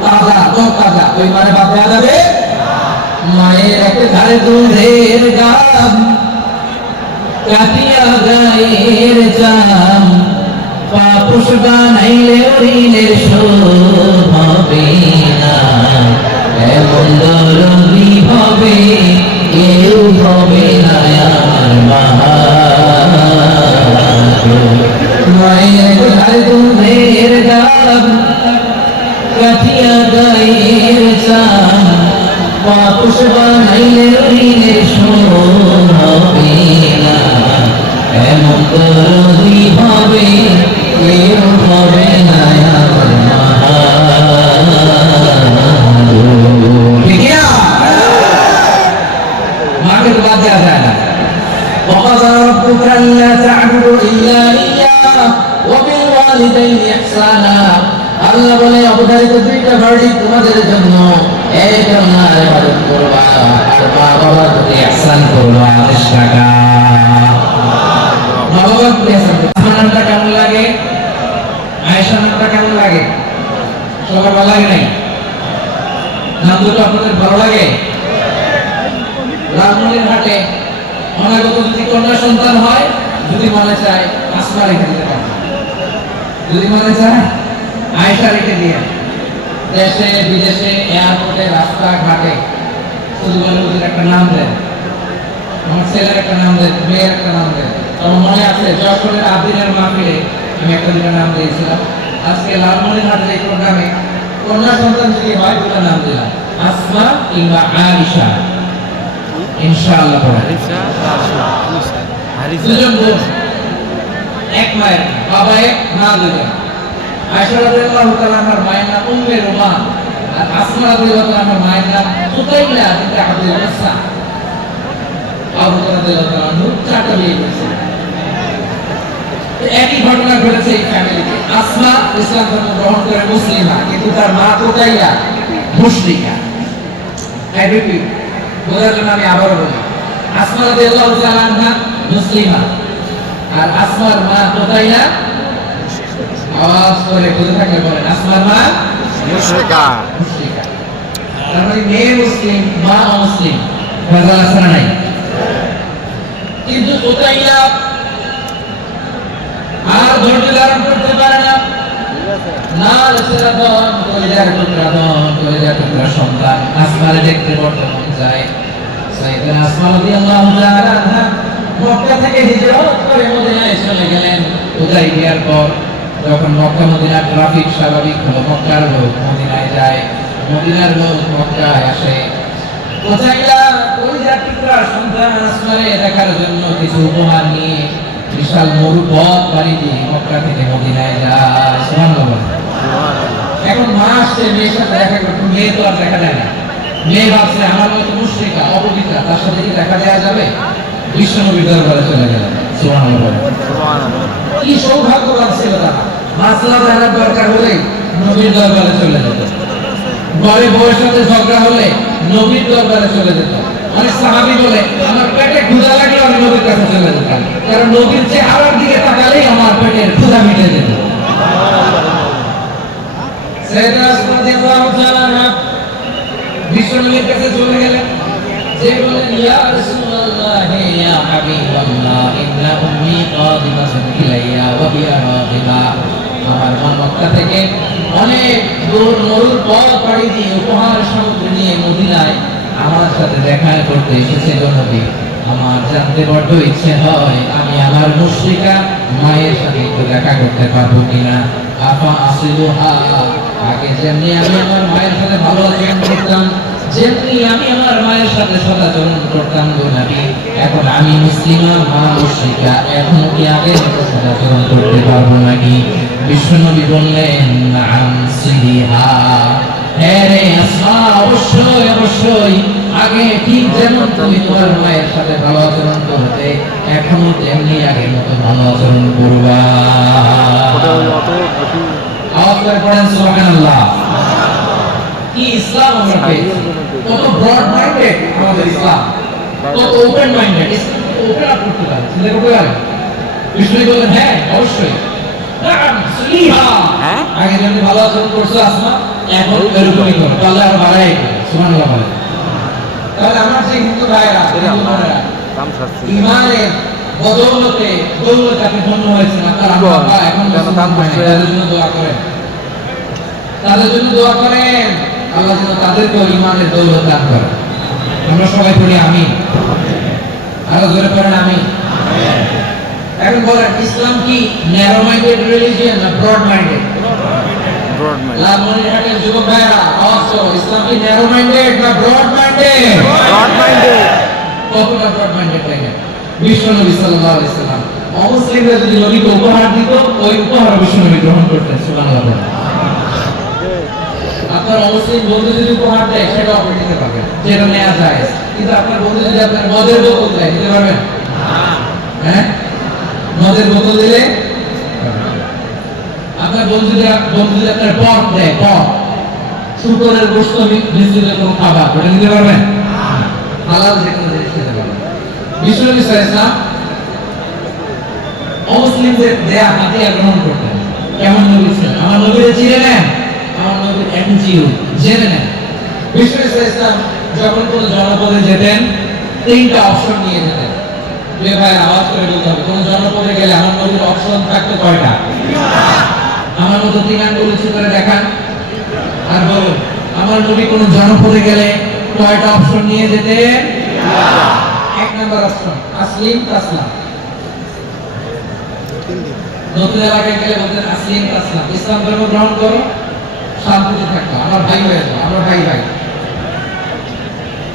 তাজা তাজা, ওই মায়ের বাদ দেওয়া যাবে? মায়ের একটা ধারে দুধের গাম, কাটিয়া গায়ের জাম, পাপুষ বানাইলে ঋণের শোধ হবে না, এমন দরদি হবে কেউ হবে না আর মা মায়ের ঘর দুধের গাব কাঠিয়া গায়ের চান, পাপুষ বানাইলে ঋণের শোধ হবে না, এমন দরদি হবে কেউ হবে না আর মা মাকে তো বাদ দেওয়া যায় না। وقضى ربك ألا تعبدوا إلا إياه وبالوالدين إحسانا, আল্লাহ বলে অবধারিত দুইটা ভার্ডিক তোমাদের জন্য, এক আল্লাহর ইবাদত করবা আর মা বাবার প্রতি ইহসান করবা। নিষ্ঠাকা মা বাবার প্রতি ইহসান করবা। আমার নামটা কেমন লাগে? আয়েশা নামটা কেমন লাগে? সবার ভালো লাগে নাই? নাম দুটো আপনাদের ভালো লাগে? লালমনিরহাটে অনাগত যদি কন্যা সন্তান হয়, যদি মনে চায় আসমা রেখে দিতে পারে, যদি মনে চায় আয়েশা রেখে দিয়ে, দেশে বিদেশে এয়ারপোর্টে রাস্তাঘাটে শুধু বলে ওদের একটা নাম দেন, আমার ছেলের একটা নাম দেন, মেয়ের একটা নাম দেন। আমার মনে আছে যশোরের আদিনের মাহফিলে আমি একটা দুটো নাম দিয়েছিলাম। আজকে লালমনিরহাটের এই প্রোগ্রামে কন্যা সন্তান যদি হয় দুটো নাম দিলাম, আসমা কিংবা আয়েশা। ইনশাআল্লাহ দুজন বোন, এক মায়ের, বাবা এক, মা দুজন। আয়েশা রাদিয়াল্লাহু তাআলা আমার মায়ের নাম উম্মে রুমান, আর আসমা রাদিয়াল্লাহু তাআলা আমার মায়ের নাম সুতাইলা বিনতে আব্দুল রাজ্জাক। আবু বকর রাদিয়াল্লাহু তাআলা চারটা বিয়ে করেছেন। একই ঘটনা ঘটেছে এই ফ্যামিলিতে। আসমা ইসলাম ধর্ম গ্রহণ করে মুসলিমা, কিন্তু তার মা সুতাইলা মুশরিকা। আই রিপিট, বোঝার জন্য আমি আবারও বলি, আসমা রাদিয়াল্লাহু তাআলা আনহা মুসলিমা, আর আসমার মা সুতাইলা, আওয়াজ করে বুঝে থাকলে বলেন, আসমার মা মুশরিকা। মুশরিকা। তার মানে মেয়ে মুসলিম, মা অমুসলিম। ভেজাল আছে না নাই? কিন্তু সুতাইলা আর ধৈর্য ধারণ করতে পারে না। লাল সেরাদন, কলিজার টুকরা দন, কলিজার টুকরা সন্তান আসমারে দেখতে বড় মন যায়। সাইয়েদা আসমা রাদিয়াল্লাহু তাআলা আনহা মক্কা থেকে হিজরত করে মদিনায় চলে গেলেন। হুদাইবিয়ার পর যখন মক্কা মদিনার ট্রাফিক স্বাভাবিক হলো, মক্কার লোক মদিনায় যায়, মদিনার লোক মক্কায় আসে। সুতাইলা কলিজার টুকরা সন্তান আসমারে দেখার জন্য কিছু উপহার নিয়ে বিশাল মরু পথ পাড়ি দিয়ে মক্কা থেকে মদিনায় যায়। সুবহানাল্লাহ। এখন মা আসছে মেয়ের সাথে দেখা করতে, মেয়ে তো আর দেখা যায় না। মেয়ে ভাবছে আমার মতো মুশরিকা অপবিত্রা, তার সাথে কি দেখা দেওয়া যাবে? বিশ্বনবীর দরবারে চলে গেলেন। সুবহানাল্লাহ। কি সৌভাগ্যবান ছিল তারা, মাসলা জানার দরকার হলে নবীর দরবারে চলে যেত, ঘরে বউয়ের সাথে ঝগড়া হলে নবীর দরবারে চলে যেত। অনেক সাহাবী বলে আমার পেটে ক্ষুধা লাগলে আমি নবীর কাছে চলে যেতাম, কারণ নবীর চেহারার দিকে তাকালেই আমার পেটের ক্ষুধা মিটে যেত। সাইয়েদা আসমা রাদিয়াল্লাহু তাআলা আনহা বিশ্বনবীর কাছে চলে গেলেন, যে বলেন ইয়া রাসূলুল্লাহ ইয়া হাবিবাল্লাহ ইন্না উম্মি কাদিমাতুন ইলাইয়া ওয়া বিয়া রাদিবা। আমার মা মক্কা থেকে অনেক দূর মরুর পথ পাড়ি দিয়ে উপহার সামগ্রী নিয়ে মদিনায় আমার সাথে দেখা করতে এসেছে। নবী, আমার জানতে বড্ড ইচ্ছে হয় আমি আমার মুশরিকা মায়ের সাথে একটু দেখা করতে পারবো কিনা। আফা আসিলুহা, আগে যেমনি আমি আমার মায়ের সাথে ভালো আচরণ করতাম, যেমনি আমি আমার মায়ের সাথে সদাচরণ করতাম গো নবী, এখন আমি মুসলিমা, মা মুশরিকা, এখন কি আগের মতো সদাচরণ করতে পারবো নাকি? বিশ্বনবী বললেন নাম সিলিহা, হ্যাঁ রে আসমা, অবশ্যই অবশ্যই, আগে ঠিক যেমন তুমি তোমার মায়ের সাথে ভালো আচরণ করতে, এখনো তেমনি আগের মতো ভালো আচরণ করবা। আওয়াজ করে পড়েন সুবহানাল্লাহ। কি ইসলাম আমরা পেয়েছি, কত ব্রড মাইন্ডেড আমাদের ইসলাম, কত ওপেন মাইন্ডেড। ইসলাম ওপেন আপ করতে পারে, চিন্তা করতে পারে। বিষ্ণু বলেন হ্যাঁ অবশ্যই, নাম সুলিহা, আগে যেমন ভালো আচরণ করছো আসমা, এখন এরকমই করো, তাহলে আর বাড়াই সুবহানাল্লাহ বলে। তাহলে আমার যে হিন্দু ভাইরা, হিন্দু বোনেরা, ইমানের বদৌলতে দৌলতে আপনি ধন্য হয়েছেন, আপনার আম্মা বাবা এখন মুসলমান হয় নাই, তাদের জন্য দোয়া করেন, তাদের জন্য দোয়া করেন, আল্লাহ যেন তাদেরকে ঈমানের দৌলত দান করেন। আমরা সবাই পড়ি আমিন, আরো জোরে পড়েন আমিন। এখন বলেন, ইসলাম কি ন্যারো মাইন্ডেড রিলিজিয়ন না ব্রড মাইন্ডেড? লালমনিরহাটের যুবক ভাইরা আওয়াজ করো, ইসলাম কি ন্যারো মাইন্ডেড না ব্রড মাইন্ডেড? কতটা ব্রড মাইন্ডেড দেখেন, বিশ্বনবী সাল্লাল্লাহু আলাইহি সাল্লাম অমুসলিমরা যদি নবীকে উপহার দিত, ওই উপহার বিশ্বনবী গ্রহণ করতেন। সুবহানাল্লাহ। আপনার অমুসলিম বন্ধু যদি উপহার দেয়, সেটা আপনি নিতে পারবেন, যেটা নেওয়া যায়। কিন্তু আপনার বন্ধু যদি আপনার মদের বোতল দেয়, নিতে পারবেন? হ্যাঁ, মদের বোতল দিলে আপনার বন্ধু যদি আপনার পথ দেয়, পথ শুকরের গোশত মিশ্রিত কোনো খাবার, ওটা নিতে পারবেন? হালাল যে কোনো জিনিস খেতে পারবেন। বিশ্বনবী সাল্লাল্লাহু আলাইহি ওয়াসাল্লাম অমুসলিমদের দেয়া হাদিয়া গ্রহণ করতেন। কেমন নবী ছিলেন? আমার নবীরে চিনে নেন, আমার নবীর এনজিও জেনে নেন। বিশ্বনবী সাল্লাল্লাহু আলাইহি ওয়াসাল্লাম যখন কোনো জনপদে যেতেন, তিনটা অপশন নিয়ে যেতেন। যে ভাই আওয়াজ করে বলতে হবে, কোন জনপদে গেলে আমার নবীর অপশন থাকতো কয়টা? আমার মতো তিন আঙ্গুল উঁচু করে দেখান আর বলুন, আমার নবী কোন জনপদে গেলে কয়টা অপশন নিয়ে যেতেন? এক নাম্বার অপশন আসলিম তাসলাম। নতুন এলাকায় গেলে বলতেন আসলিম তাসলাম, ইসলাম ধর্ম গ্রহণ করো, শান্তিতে থাকো, আমার ভাই হয়ে যাও, আমার ভাই ভাই।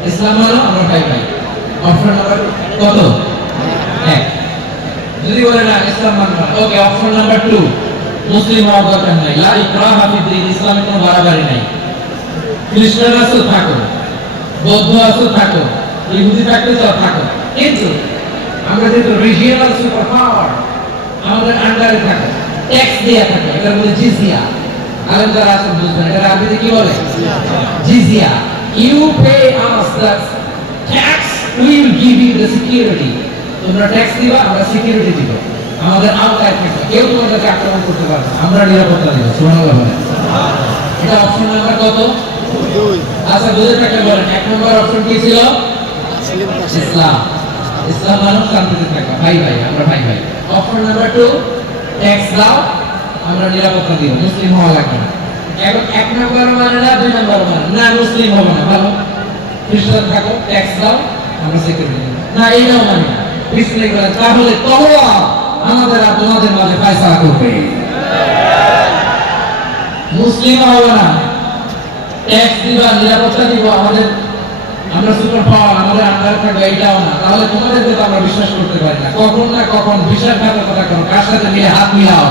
ইসলাম মানো, আমার ভাই ভাই। অপশন নাম্বার কত? এক। যদি বলে না ইসলাম মানব না, ওকে, অপশন নাম্বার 2, মুসলিম হওয়ার দরকার নাই, লা ইকরাহা ফিদ-দীন, ইসলামে কোনো বাড়াবাড়ি নাই। খ্রিস্টান আছো থাকো, বৌদ্ধ আছো থাকো, ইহুদি থাকতে চাও থাকো, কিন্তু আমরা যেহেতু রিজিওনাল সুপার পাওয়ার, আমাদের আন্ডারে থাকো, ট্যাক্স দেয়া থাকো, এটা বলে জিজিয়া। আলেম যারা আছেন বুঝবেন, এটা আরবিতে কি বলে? জিজিয়া। You pay us the tax, we will give you the security. তোমরা ট্যাক্স দিবা, আমরা সিকিউরিটি দিব, আমাদের আওতায় থাকবে, কেউ তোমাদেরকে আক্রমণ করতে পারবে না, আমরা নিরাপত্তা দিব। সুবহানাল্লাহ বলেন। এটা অপশন নাম্বার কত? 2। আচ্ছা, বুঝে থাকলে বলেন, এক নম্বর অপশন কি ছিল? ইসলাম। ইসলাম মানুষ শান্তিতে থাকবে, ভাই ভাই, আমরা ভাই ভাই। অপশন নাম্বার 2, ট্যাক্স দাও, আমরা নিরাপত্তা দিব, মুসলিম হওয়া লাগবে না। এখন এক নম্বর মানে না, 2 নম্বর মানে না, মুসলিম হবে না, ভালো, খ্রিস্টান থাকো, ট্যাক্স দাও, আমরা সিকিউরিটি দিব না, এইটাও মানে না। বিসমিল্লাহ বলেন, তাহলে তওবা আমাদের আর তোমাদের মাঝে ফয়সালা করবে। মুসলিম হবে না, ট্যাক্স দিবা, নিরাপত্তা দিব, আমাদের, আমরা সুপার পাওয়ার, আমাদের আন্ডারে থাকবে, এইটাও না। তাহলে তোমাদেরকে তো আমরা বিশ্বাস করতে পারি না। কখন না কখন বিশ্বাসঘাতকতা করো, কার সাথে মিলে হাত মিলাও,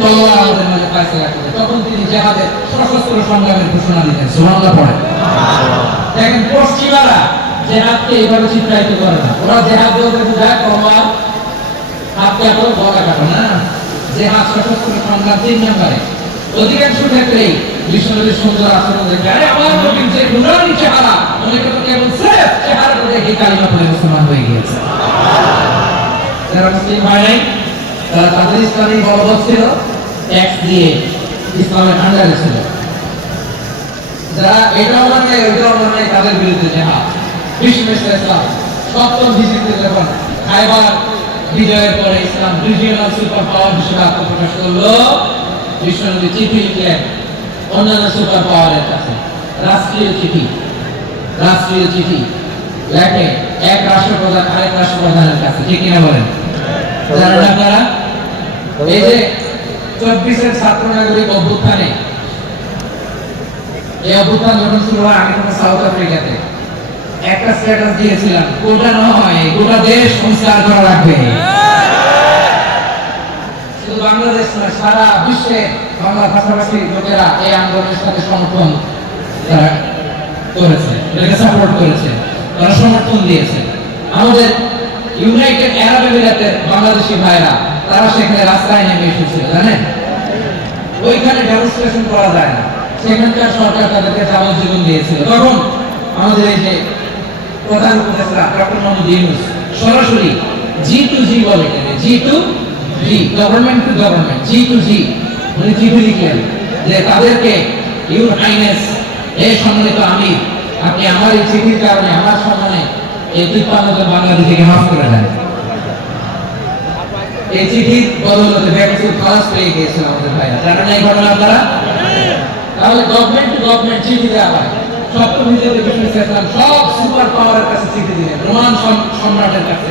তওবা আমাদের মাঝে ফয়সালা করবে। তখন তিনি জিহাদের সশস্ত্র সংগ্রামের ঘোষণা দিতেন। সুবহানাল্লাহ পড়ে। দেখেন, পশ্চিমারা জিহাদকে এইভাবে চিত্রায়িত করে না। ওরা জিহাদ বলতে বোঝায় তলোয়ার, হাত কাটো, গলা কাটো, না। জিহাদ সশস্ত্র সংগ্রাম 3 নম্বরে। অধিকাংশ ক্ষেত্রেই বিশ্বনবীর সুন্দর আচরণ দেখে, আরে আমার নবীর যে নুরানি চেহারা, অনেকে তো কেবল সির্ফ চেহারাটা দেখে কালিমা পড়ে মুসলমান হয়ে গিয়েছে। যারা মুসলিম হয় নাই, তারা তাদের ইসলামী বলবৎ ছিল, ট্যাক্স দিয়ে ইসলামের আন্ডারে ছিল। যারা এটাও মানে নাই, ওইটাও মানে নাই, তাদের বিরুদ্ধে জিহাদ। বিশ্বনবী সাল্লাল্লাহু আলাইহি ওয়াসাল্লাম সপ্তম হিজরিতে যখন খায়বার বিজয়ের পরে ইসলাম রিজিওনাল সুপার পাওয়ার হিসেবে আত্মপ্রকাশ করলো, বিশ্বনবী চিঠি লিখলেন অন্যান্য সুপার পাওয়ারের কাছে, রাষ্ট্রীয় চিঠি লেখে এক রাষ্ট্রপ্রধান আরেক রাষ্ট্রপ্রধানের কাছে। ঠিক কিনা বলেন? জানেন আপনারা, এই যে 24-এর ছাত্র নাগরিক অভ্যুত্থানে, এই অভ্যুত্থান যখন শুরু হয়, আমি তখন সাউথ আফ্রিকাতে একটা স্ট্যাটাস দিয়েছিলাম, গোটা নয়, গোটা দেশ সংস্কার করা লাগবে। শুধু বাংলাদেশ নয়, সারা বিশ্বে বাংলা ভাষাভাষী লোকেরা এই আন্দোলনের সাথে সমর্থন তারা করেছে, এটাকে সাপোর্ট করেছে, তারা সমর্থন দিয়েছে। আমাদের ইউনাইটেড আরব আমিরাতের বাংলাদেশি ভাইরা, তারা সেখানে রাস্তায় নেমে এসেছিল, জানেন? ওইখানে ডেমনস্ট্রেশন করা যায় না, সেখানকার সরকার তাদেরকে যাবজ্জীবন দিয়েছিল। তখন আমাদের এই যে প্রধান উপদেষ্টা ডক্টর মোহাম্মদ ইউনূস সরাসরি G2G বলে, G2G, government to government, G2G, উনি চিঠি লিখলেন যে তাদেরকে, ইউর হাইনেস, এই সম্মানিত আমির, আপনি আমার এই চিঠির কারণে আমার সম্মানে এই 53 জন বাংলাদেশিকে মাফ করে দেন। এই চিঠির বদৌলতে ভ্যাকসিন খালাস পেয়ে গিয়েছিল আমাদের ভাইরা, জানেন এই ঘটনা আপনারা? তাহলে গভর্নমেন্ট টু গভর্নমেন্ট চিঠি দেওয়া হয়। সপ্তম হিজরিতে বিষ্ণু ইসলাম সব সুপার পাওয়ারের কাছে চিঠি দিলেন, রোমান সম্রাটের কাছে,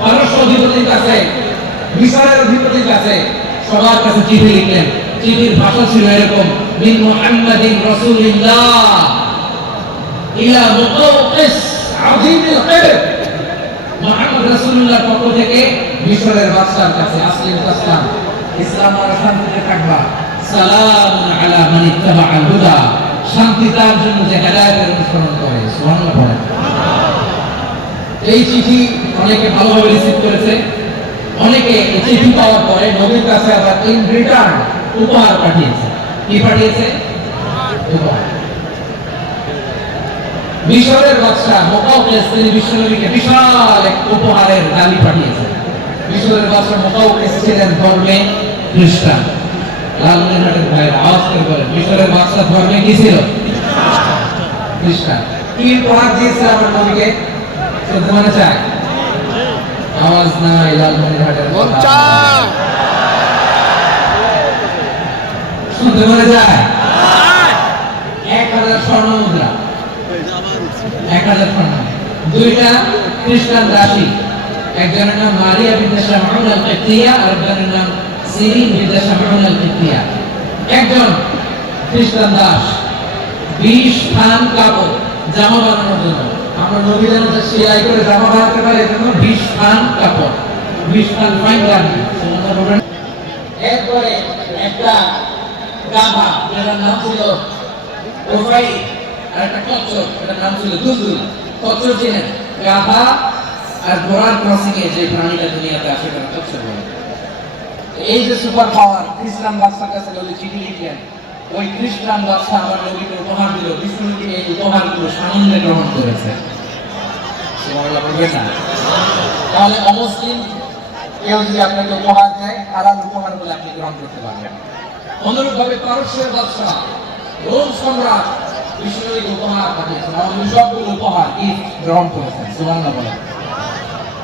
পারস্য অধিপতির কাছে, মিশরের অধিপতির কাছে, সবার কাছে চিঠি লিখলেন। চিঠির ভাষা ছিল এরকম: মিন মুহাম্মাদিন রাসূলিল্লাহ ইলা মুকাওকিস আযীমিল কিবর। মুহাম্মদ রাসূলুল্লাহর পক্ষ থেকে মিশরের বাদশার কাছে, আসলিম তাসলাম, ইসলাম আর শান্তিতে থাকবা, সালামুন আলা মান ইত্তাবাআল হুদা, শান্তি তার জন্য যে হেদায়েতের অনুসরণ করে। সুবহানাল্লাহ বলেন। এই চিঠি অনেকে ভালোভাবে রিসিভ করেছে। অনেকে এই চিঠি পাওয়ার পরে নবীর কাছে আবার ইন রিটার্ন উপহার পাঠিয়েছে। কি পাঠিয়েছে? উপহার। মিশরের বাদশা মুকাওকিস তিনি বিশ্বনবীকে বিশাল এক উপহারের ডালি পাঠিয়েছেন। মিশরের বাদশা মুকাওকিস ছিলেন ধর্মে খ্রিস্টান। লালমনিরহাটের ভাইয়েরা আওয়াজ করে বলেন, মিশরের বাদশা ধর্মে কি ছিল? খ্রিস্টান। কি উপহার দিয়েছিল আমার নবীকে? শুনতে মনে চায়? আওয়াজ নাই লালমনিরহাটের কথা। শুনতে মনে যায়? 1000 স্বর্ণ মুদ্রা, 1000 স্বর্ণ। দুইটা খ্রিস্টান দাসী, একজনের নাম মারিয়া বিনতে শামউন আল-কিবতিয়া আর একজনের নাম সিরিন বিনতে শামউন আল-কিবতিয়া। একজন খ্রিস্টান দাস 20 খান কাপড় জামা বানানোর জন্য, আমরা নবী যেন সেলাই করে জামা বানাতে পারে এজন্য 20 খান কাপড়, 20 খান ফাইন গার্মেন্ট। এরপরে একটা গাধা, যার নাম ছিল ওফাই, আর একটা কচ্ছপ, এটার নাম ছিল দুলদুল। কচ্ছপ চিনেন? গাধা আর ঘোড়ার ক্রসিং এ যে প্রাণীটা দুনিয়াতে আসে তার কচ্ছপ বলে। এই যে সুপার পাওয়ার খ্রিস্টান বাদশার কাছে নবী চিঠি লিখলেন, ওই খ্রিস্টান বাদশা আমার নবীকে উপহার দিল। বিষ্ণু নবী এই উপহারগুলো সানন্দে গ্রহণ করেছে। সুবহানাল্লাহ বলবেন না? তাহলে অমুসলিম কেউ যদি আপনাকে উপহার দেয়, হালাল উপহার বলে আপনি গ্রহণ করতে পারবেন। অনুরূপভাবে পারস্যের বাদশা, রোম সম্রাট বিষ্ণু নবীকে উপহার পাঠিয়েছেন, আমাদের সবগুলো উপহার গিফট গ্রহণ করেছেন। সুবহানাল্লাহ বলেন।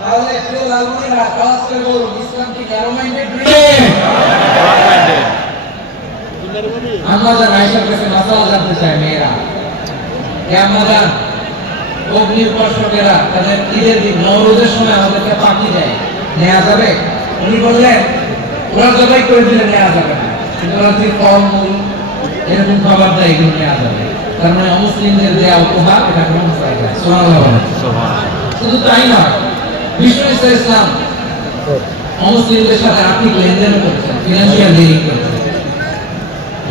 তাহলে প্রিয় লালমনিরা কাজ করে বলুন, ইসলাম কি ন্যারো মাইন্ডেড রিলিজিয়ন? আমরা যারা আয়েশার কাছে মাসালা জানতে চাই, মেয়েরা কে আমরা জান অগ্নি উপাসকেরা তাদের ঈদের দিন নওরোজের সময় আমাদেরকে পাখি দেয়, নেওয়া যাবে? উনি বললেন ওরা জবাই করে দিলে নেওয়া যাবে না, কিন্তু ওরা যে ফলমূল এরকম খাবার দেয় এগুলো নেওয়া যাবে। তার মানে অমুসলিমদের দেওয়া উপহার এটা গ্রহণ করা যায়। সুবহানাল্লাহ বলেন। শুধু তাই নয়, বিষ্ণু ইসলাম অমুসলিমদের সাথে আর্থিক লেনদেন করেছেন, ফিনান্সিয়াল ডিলিং করেছেন।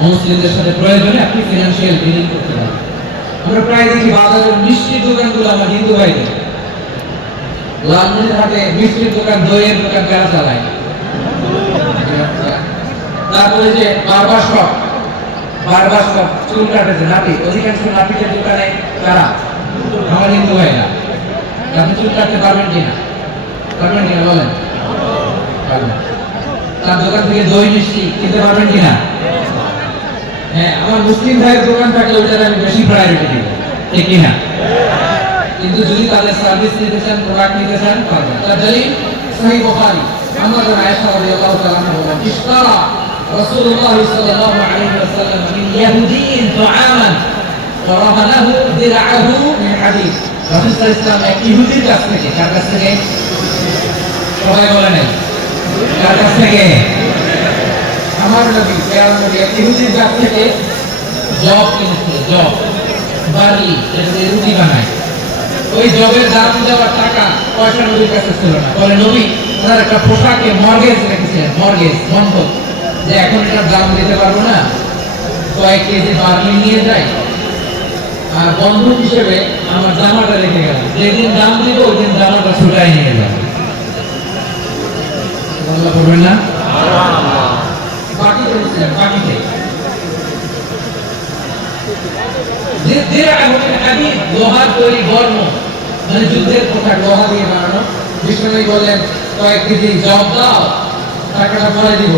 মুসলিমদের সাথে প্রয়োজনে আপনি ফিনান্সিয়াল ডিলিং করতে পারেন। আমরা প্রায় দেখি বাজারের মিষ্টির দোকানগুলো আমার হিন্দু ভাইদের, লালমনিরহাটে মিষ্টির দোকান, দইয়ের দোকান কারা চালায়? তারপরে যে বারবার শপ চুল কাটেছে নাপিত, অধিকাংশ নাপিতের দোকানে কারা? আমার হিন্দু ভাইরা। আপনি চুল কাটতে পারবেন কিনা? পারবেন কিনা বলেন? তার দোকান থেকে দই মিষ্টি কিনতে পারবেন কিনা? হ্যাঁ, আমার মুসলিম ভাইয়ের দোকান থাকলে ওইটাকে আমি বেশি প্রায়োরিটি দিব, ঠিক কিনা? কিন্তু যদি তাদের সার্ভিস নিতে চান, প্রোডাক্ট নিতে চান, পারবেন। তার দলিল সহিহ বুখারী, আমরা যারা আয়েশা রাদিয়াল্লাহু তাআলা আনহা বলেন, ইশতারা রাসূলুল্লাহ সাল্লাল্লাহু আলাইহি ওয়াসাল্লাম মিন ইয়াহুদিয়্যিন তুআমান ফারাহানাহু দিরআহু মিন হাদীদ। রাসূল সাল্লাল্লাহু আলাইহি ওয়াসাল্লাম এক ইহুদির কাছ থেকে, কার কাছ থেকে? সবাই বলেন কার কাছ থেকে? আমার নবী প্যারা নবী ইহুদির কাছ থেকে জব কিনেছিল, জব বার্লি, যেটা রুটি বানায়। ওই জবের দাম দেওয়ার টাকা পয়সা নবীর কাছে ছিল না। বলে নবী ওনার একটা পোশাকে মর্গেজ রেখেছিলেন, মর্গেজ বন্ধক, যে এখন এটার দাম দিতে পারবো না, কয়েক কেজি বার্লি নিয়ে যাই আর বন্ধক হিসেবে আমার জামাটা রেখে গেলাম, যেদিন দাম দিব ওই দিন জামাটা ছুটাই নিয়ে যাবো। বললা করবেন না? বাকিতে দিচ্ছিলেন, বাকিতে লোহার তৈরি বর্ণ, মানে যুদ্ধের পোশাক লোহা দিয়ে বানানো। বিষ্ণু বললেন কয়েক কেজি জব দাও, টাকাটা পরে দিব,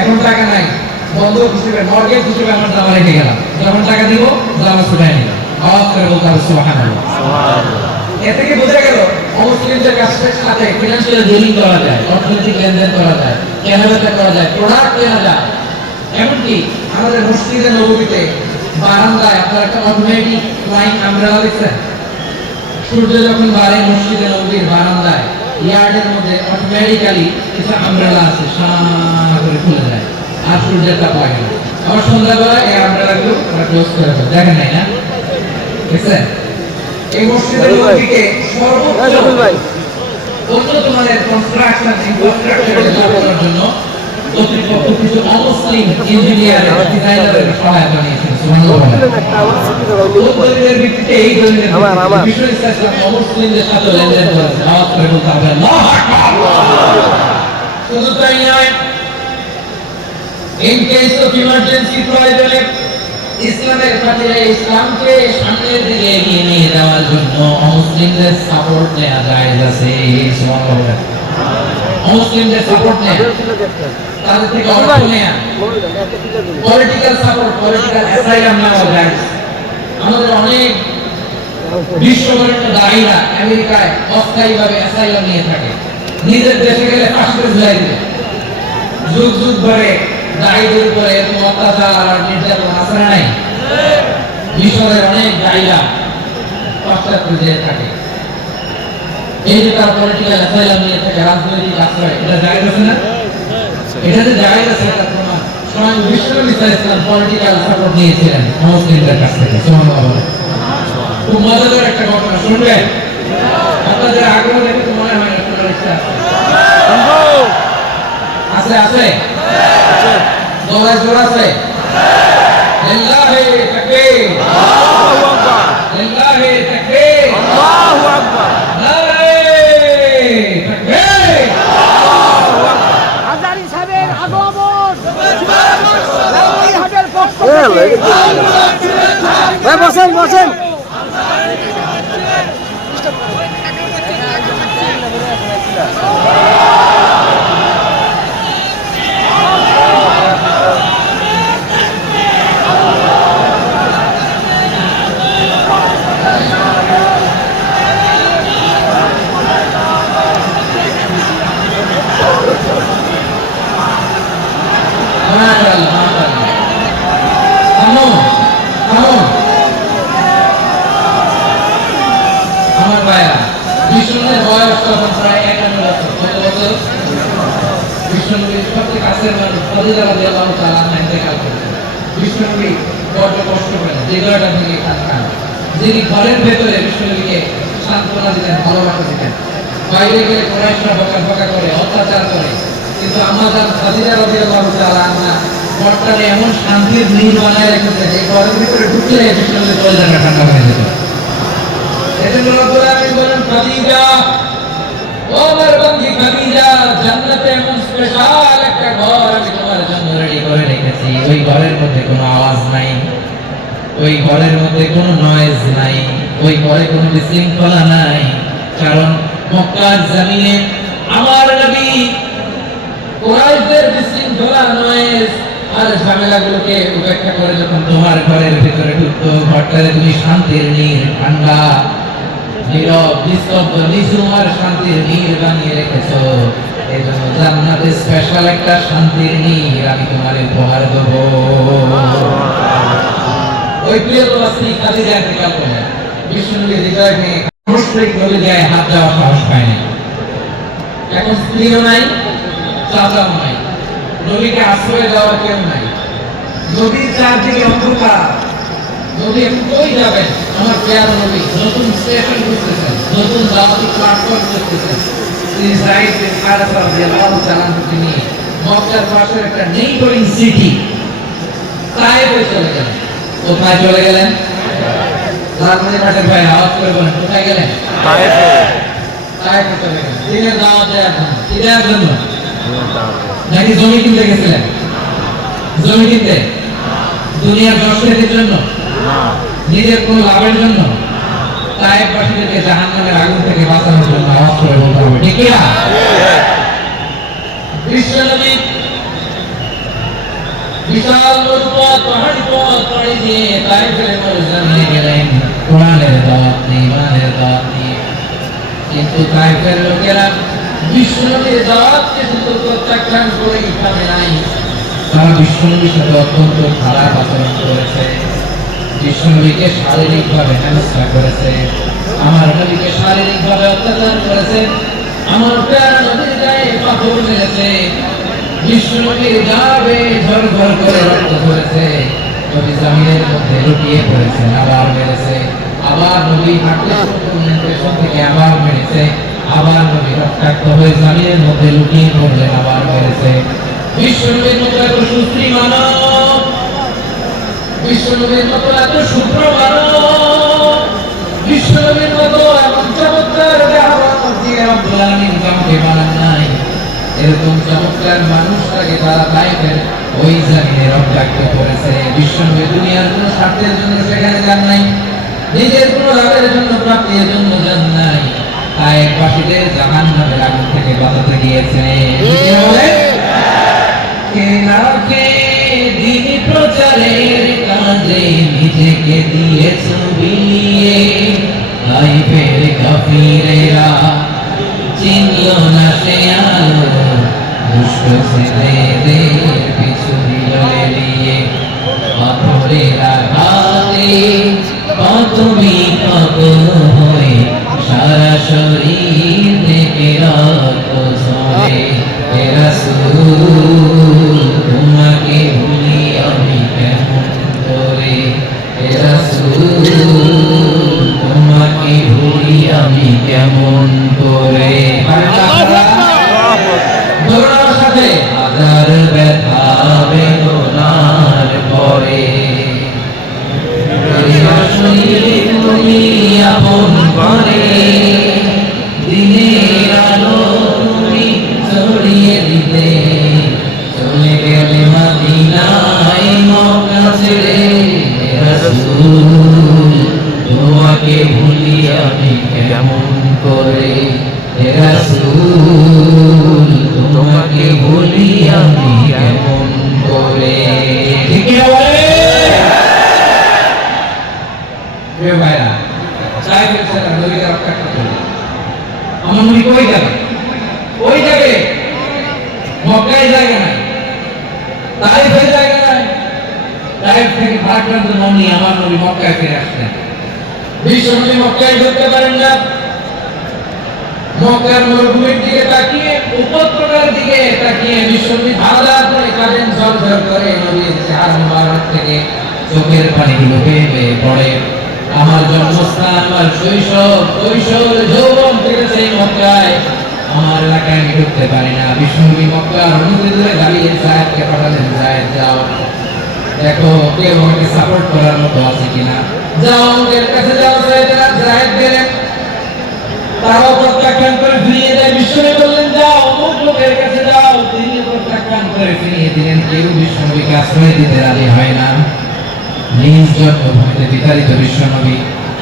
এখন টাকা নাই, বন্ধক হিসেবে মর্গেজ হিসেবে আমার জামা রেখে গেলাম, যখন টাকা দিব জামা ছুটাই নিলাম। আওয়াজ করে বলতে হবে সুবহানাল্লাহ। এ থেকে বোঝা গেল অমুসলিমদের কাজের সাথে ফিনান্সিয়াল ডিলিং করা যায়, অর্থনৈতিক লেনদেন করা যায়, কেনাবেচা করা যায়, প্রোডাক্ট কেনা যায়। এমনকি আমাদের মসজিদে নববীতে বারান্দায় আপনারা একটা অটোমেটিক ফ্লাইং আমব্রেলা দেখছেন? সূর্য যখন বাড়ে মসজিদে নববীর বারান্দায় ইয়ার্ডের মধ্যে অটোমেটিক্যালি কিছু আমব্রেলা আছে, সাঁ করে খুলে যায় আর সূর্যের তাপ লাগে না। আবার সন্ধ্যাবেলা এই আমব্রেলাগুলো ক্লোজ করে দেয়, দেখেন নাই না? দেখছেন? এই মসজিদের নববীকে সর্বোচ্চ উন্নত মানের কনস্ট্রাকশন ইনফ্রাস্ট্রাকচারের জন্য কর্তৃপক্ষ কিছু অমুসলিম ইঞ্জিনিয়ার ডিজাইনারের সহায়তা নিয়েছেন। সুবহানাল্লাহ। ভিত্তিতে এই ধরনের বিশ্ব ইসলাম অমুসলিমদের সাথে লেনদেন করেছে। আওয়াজ করে বলতে হবে আল্লাহু আকবার। শুধু তাই নয়, ইন কেস অফ ইমার্জেন্সি প্রয়োজনে ইসলামের খাতিরে ইসলামকে সামনের দিকে এগিয়ে নিয়ে যাওয়ার জন্য অমুসলিমদের সাপোর্ট নেওয়া জায়েজ আছে। সুবহানাল্লাহ। অমুসলিমদের সাপোর্ট নেওয়া, তাদের থেকে অর্থ নেওয়া, পলিটিক্যাল সাপোর্ট, পলিটিক্যাল অ্যাসাইলাম নেওয়া জায়েজ। আমাদের অনেক বিশ্ববরেণ্য দায়ীরা আমেরিকায় অস্থায়ীভাবে অ্যাসাইলাম নিয়ে থাকে, নিজের দেশে গেলে ফাঁসিতে ঝুলাই দিবে। যুগ যুগ ধরে দায়ীদের উপরে এরকম অত্যাচার আর নির্যাতন আছে না নাই? মিশরের অনেক দায়ীরা পাশ্চাত্যে যেয়ে থাকে, এই যে তার পলিটিক্যাল অ্যাসাইলাম নিয়ে থাকে, রাজনৈতিক আশ্রয়, এটা জায়েজ আছে না? এটা যে জায়েজ আছে এটা প্রমাণ স্বয়ং বিশ্বনবী সাল্লাল্লাহু আলাইহি ওয়াসাল্লাম পলিটিক্যাল সাপোর্ট নিয়েছিলেন মুসলিমদের কাছ থেকে। সুবহানাল্লাহ। খুব মজাদার একটা ঘটনা শুনবেন, আপনাদের আগ্রহ দেখে তো মনে হয় না শোনার ইচ্ছা আছে? আছে আছে, দৌড়ায় জোর আছে। লিল্লাহি তাকবীর, আল্লাহু আকবার, লিল্লাহি তাকবীর, আল্লাহু আকবার, নারে তাকবীর, আল্লাহু আকবার। হাজারী সাহেবের আগমন লাউড়ি হাটের পক্ষ থেকে বসেন বসেন। যিনি ঘরের ভেতরে বিশ্বনবীকে সান্ত্বনা দিতেন, ভালোবাসা দিতেন, বাইরে গেলে কুরাইশরা বকাঝকা করে, অত্যাচার করে, কিন্তু আমাদের খাদিজা রাদিয়াল্লাহু তাআলা আনহা ঘরটারে এমন শান্তির নীড় বানায় রেখেছে যে ঘরের ভিতরে ঢুকলে বিশ্বনবীর কলিজাটা ঠান্ডা হয়ে যেত। এজন্য রব্বুল আলামিন বলেন, খাদিজা, ও আমার বন্ধু খাদিজা, জান্নাতে এমন স্পেশাল একটা ঘর আমি তোমার জন্য রেডি করে রেখেছি। ওই ঘরের মধ্যে কোনো আওয়াজ নাই, ওই ঘরের মধ্যে কোনো নয়েজ নাই, ওই ঘরে কোনো বিশৃঙ্খলা নাই। কারণ মক্কার জমিনে আমার নবী কুরাইশদের বিশৃঙ্খলা, নয়েজ আর ঝামেলাগুলোকে উপেক্ষা করে যখন তোমার ঘরের ভিতরে ঢুকতো, ঘরটারে তুমি শান্তির নীড়, ঠান্ডা, নীরব, নিস্তব্ধ, নিঝুম আর শান্তির নীড় বানিয়ে রেখেছো। এজন্য জান্নাতে স্পেশাল একটা শান্তির নীড় আমি তোমার উপহার দেবো। ওই প্রিয়তমা স্ত্রী খাদিজা ইন্তেকাল করলেন। বিশ্বনবী হৃদয় ভেঙে মুশরিক নবী গায়ে হাত দেওয়ার সাহস পায় না। এখন স্ত্রীও নাই, চাচাও নাই, নবীকে আশ্রয় দেওয়ার কেউ নাই, নবীর চারদিকে অন্ধকার। নবী এখন কই যাবেন? আমার প্রিয় নবী নতুন স্টেশন খুঁজতেছেন, নতুন দাওয়াতি প্ল্যাটফর্ম খুঁজতেছেন। তিনি যায়েদ বিন হারেসা রাদিয়াল্লাহু তাআলা আনহুকে নিয়ে মক্কার পাশের একটা নেইবারিং সিটি তায়েফে চলে গেলেন। কোথায় চলে গেলেন? লালমনি ঘাটের ভাই আওয়াজ করে বলেন, কোথায় গেলেন? তায়েফে। তায়েফে চলে গেলেন দিনের দাওয়াত দেওয়ার জন্য। কি দেওয়ার জন্য? নাকি জমি কিনতে গেছিলেন? জমি কিনতে? দুনিয়ার দর্শকের জন্য? নিজের কোন লাভের জন্য? তায়েফবাসীদেরকে জাহান্নামের আগুন থেকে বাঁচানোর জন্য। আওয়াজ করে বলতে হবে ঠিক কি না? বিশ্বনবী বিশাল পথ, পাহাড়ি পথ পাড়ি দিয়ে তায়েফের মরুভূমিতে গেলেন। কোরআনের দাওয়াত নিয়ে, ইমানের দাওয়াত নিয়ে। কিন্তু তাইফের লোকেরা বিশ্বনবীর দাওয়াতকে শুধু প্রত্যাখ্যান করেই থামে নাই, তারা বিশ্বনবীর সাথে অত্যন্ত খারাপ আচরণ করেছে, বিশ্বনবীকে শারীরিকভাবে হেনস্থা করেছে, আমার নবীকে শারীরিকভাবে অত্যাচার করেছে, আমার প্যারা নবীর গায়ে পাথর মেরেছে, বিশ্বনবীর গা বেয়ে ঝরঝর করে রক্ত ঝরেছে, নবী জমিনের মধ্যে লুটিয়ে পড়েছে, আবার মেরেছে, আবার নবী হাঁটতে শুরু করলেন, পেছন থেকে আবার মেরেছে, আবার নবী রক্তাক্ত হয়ে জমিনের মধ্যে লুটিয়ে পড়লেন, আবার মেরেছে। বিশ্বনবীর মতো এত সুশ্রী মানব, বিশ্বনবীর মতো এত শুভ্র মানব, বিশ্বনবীর মতো এমন চমৎকার দাওয়াত দিয়ে রব্বুল আলামিন কাউকে বানান নাই। এরকম চমৎকার মানুষটাকে তারা তাইফের ওই জমিনে রক্তাক্ত করেছে। বিশ্বনবী দুনিয়ার কোনো স্বার্থের জন্য সেখানে যান নাই, নিজের কোনো লাভের জন্য, প্রাপ্তির জন্য যান নাই, তাইফবাসীদের জাহান্নামের আগুন থেকে বাঁচাতে গিয়েছে। কে রাখে দিন প্রচারের কাজে নিজেকে দিয়েছ বিলিয়ে, তাইফের কাফিরেরা চিনল না সে আলো, দুষ্ট ছেলেদের পিছু দিল এড়িয়ে, পাথরের আঘাতে তুমি কত হয়ে সারা শরীর থেকে রক্ত ঝরে। হে রাসূল তোমাকে ভুলি আমি কেমন করে, হে রাসূল তোমাকে ভুলি আমি কেমন করে। দৌড়ার সাথে হাজার ব্যথা বেদনার পরে তুমি আপন করে, দিনের আলো তুমি ছড়িয়ে দিতে, চলে গেলে মদিনায় মক্কা ছেড়ে। হে রাসূল তোমাকে ভুলি আমি কেমন করে, হে রাসূল তোমাকে ভুলি আমি কেমন করে। ঠিক আছে প্রিয় ভাইরা, তাইফের ছেলেরা নবীকে রক্ষা করতে হবে। আমার নবী কই যাবে? ওই যাবে, মক্কায় জায়গা নাই, তাইফের জায়গা নাই। তাইফ থেকে ভারাক্রান্ত মন নিয়ে আমার নবী মক্কায় ফিরে আসলেন। বিশ্ব নবী মক্কায় ঢুকতে পারেন না, মক্কার মরুভূমির দিকে তাকিয়ে, উপত্যকার দিকে তাকিয়ে বিশ্বনবী ধারাধার করে কাঁদেন, ঝরঝর করে নবীর চেহারা মুবারক থেকে চোখের পানিগুলো বেয়ে বেয়ে পড়ে। আমার জন্মস্থান, আমার শৈশব, কৈশোর, যৌবন কেটেছে এই মক্কায়, আমার এলাকায় আমি ঢুকতে পারি না। বিশ্বনবী মক্কার অনেক দূরে দাঁড়িয়ে যায়েদকে পাঠালেন, যায়েদ যাও দেখো কেউ আমাকে সাপোর্ট করার মতো আছে কিনা, যাও আমাদের কাছে যাও। যায়েদ গেলেন, তারাও প্রত্যাখ্যান করে ফিরিয়ে দেয়। বিশ্বনবী বললেন যাও অমুক লোকের কাছে যাও, তিনি প্রত্যাখ্যান করে ফিরিয়ে দিলেন। কেউ বিশ্বনবীকে আশ্রয় দিতে রাজি হয় না। নিজ জন্মভূমিতে বিতাড়িত বিশ্বনবী,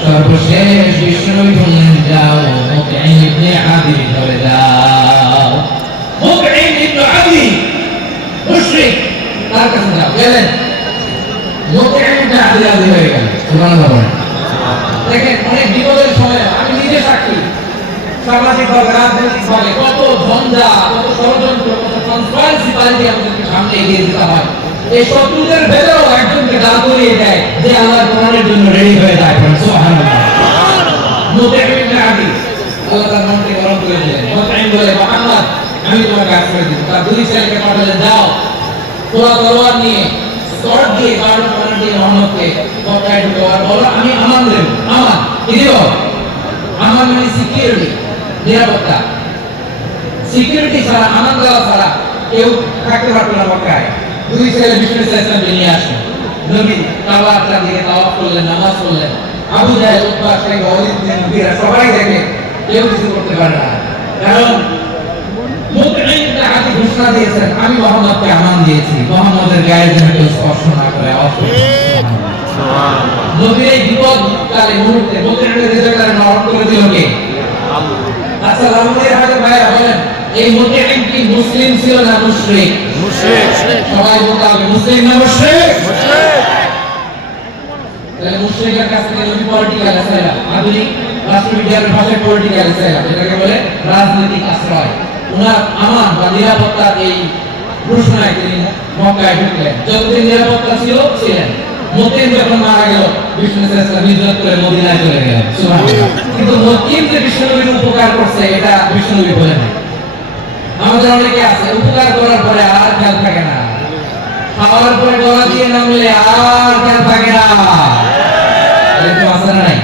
সর্বশেষ বিশ্বনবী বললেন যাও মুকঈম ইবনে আদি ধরে যাও। মুকঈম ইবনে আদি মুশরিক, তার কাছে যাও। গেলেন, মুকঈম ইবনে আদি রাজি হয়ে গেল। সুবহানাল্লাহ। দেখেন অনেক বিপদের সময় আমি নিজে সাক্ষী, সামাজিকভাবে রাজনৈতিকভাবে কত ঝঞ্ঝা, কত ষড়যন্ত্র, কত কনস্পাইরেসি পাল্টে আমাদেরকে সামনে এগিয়ে দিতে হয়। এই শত্রুদের ভেতরেও একজনকে দাঁড় করিয়ে দেয় যে আল্লাহর কোরআনের জন্য রেডি হয়ে যায়। সুবহানাল্লাহ। মুকঈম ইবনে আদি আল্লাহ তার মনকে গরম করে দিলেন। মুকঈম বলে মুহাম্মদ আমি তোমাকে আশ্রয় দিব। তার দুই ছেলেকে পাঠালেন, যাও তোরা তলোয়ার নিয়ে স্বর্ড দিয়ে বারণ দিয়ে মুহাম্মদকে মক্কায় ঢুকে আর বলো আমি আমান দেব। আমান কি দিব? আমান মানে সিকিউরিটি, নিরাপত্তা। সিকিউরিটি ছাড়া, আমান দেওয়া ছাড়া কেউ থাকতে পারতো না মক্কায়। দুই ছেলে বিষ্ণু ইসলাম নিয়ে আসেন, নবী কাবার দিকে তাওয়াফ করলেন, নামাজ পড়লেন। আবু জাহেল, উতবা, শাইবা, ওয়ালিদ বিন মুগীরা সবাই দেখে, কেউ কিছু করতে পারে না, কারণ মুকঈম ইবনে আদি ঘোষণা দিয়েছেন আমি মুহাম্মদকে আমান দিয়েছি, মুহাম্মদের গায়ে যেন কেউ স্পর্শ না করে। সুবহানাল্লাহ। নবীর এই বিপদকালে মুহূর্তে মুকঈমের হৃদয়টাকে নরম করে দিল কে? আল্লাহ। আচ্ছা আমাদের হাতে ভাইরা বলেন, এই মুকঈম কি মুসলিম ছিল না মুশরিক? মুশরিক। সবাই বলতে হবে মুসলিম না মুশরিক? মুশরিক। তাহলে মুশরিকের কাছ থেকে নবী পলিটিক্যাল আছে, আধুনিক রাষ্ট্রবিজ্ঞানের ভাষায় পলিটিক্যাল অ্যাসাইলাম, এটাকে বলে রাজনৈতিক আশ্রয়। ওনার আমান বা নিরাপত্তার এই ঘোষণায় তিনি মক্কায় ঢুকলেন। যতদিন নিরাপত্তা ছিল ছিলেন। মতিন যখন মারা গেল, বিষ্ণু ইসলাম হিজরত করে মদিনায় চলে গেলেন। সুবহানাল্লাহ। কিন্তু মতিন যে বিষ্ণুনবীর উপকার করছে এটা বিষ্ণুনবী বলে নাই। আমাদের অনেকে আছে উপকার করার পরে আর খেয়াল থাকে না, খাওয়ার পরে গলা দিয়ে নামলে আর খেয়াল থাকে না। এরকম আছে না নাই?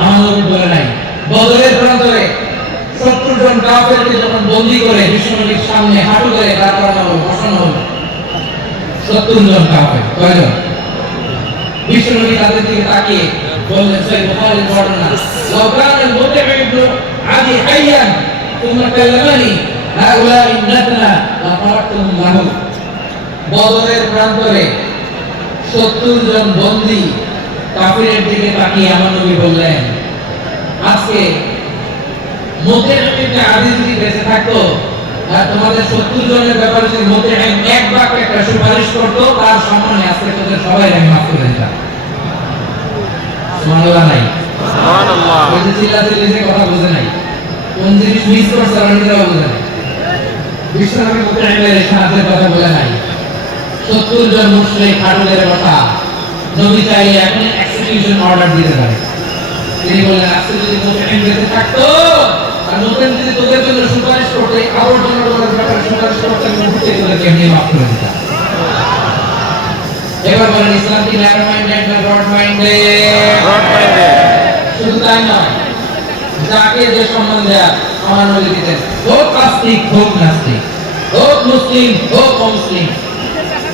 আমার নবী বলে নাই। বদরের প্রান্তরে 70 জন কাফেরকে যখন বন্দী করে বিষ্ণুনবীর সামনে হাঁটু করে দাঁড় করানো হলো, বসানো হলো, 70 জন কাফের কয়জন? বিষ্ণুনবী তাদের দিকে তাকিয়ে বললেন, সহিহ বুখারীর বর্ণনা, লাউ কানা মুতঈম ইবনে আদি হাইয়ান সুম্মা কাল্লামানি হাউলাই নাতনা লা তারাকতুহুম লাহু। বদরের প্রান্তরে 70 জন বন্দী কাফিরের দিকে তাকিয়ে আমার নবী বললেন, আজকে মুতঈম ইবনে আদি যদি বেঁচে থাকতো আর তোমাদের 70 জনের ব্যাপারে যদি মুতঈম এক বাক্যে একটা সুপারিশ করতো, তার সম্মানে আজকে তোদের সবাই আমি মাফ করে দিতাম। সুবহানাল্লাহ নাই? সুবহানাল্লাহ। ওই যে চিল্লাচিল্লি যে কথা বুঝে নাই, কোন জিনিস মিস করছে আর নিজেরাও বুঝে নাই। বিশ্বনবী মুতঈমের সাহায্যের কথা বলে নাই। 70 জন মুশরিক হারুনের কথা নবী চাইলে এখন এক্সিকিউশন অর্ডার দিতে পারে। তিনি বললেন, আজকে যদি মুতঈম বেঁচে থাকতো আর মুতঈম যদি তোদের জন্য সুপারিশ করতে, আবর্জনার ব্যাপারে সুপারিশ করতে, মুহূর্তে তোদেরকে এমনি মাফ করে দিতাম। এবার বলেন, ইসলাম কি ন্যারো মাইন্ডেড না ব্রড মাইন্ডেড? Broad minded. শুধু তাই নয়, যাকে যে সম্মান দেয়া আমার নবী দিতেন, হোক আস্তিক হোক নাস্তিক, হোক মুসলিম হোক অমুসলিম।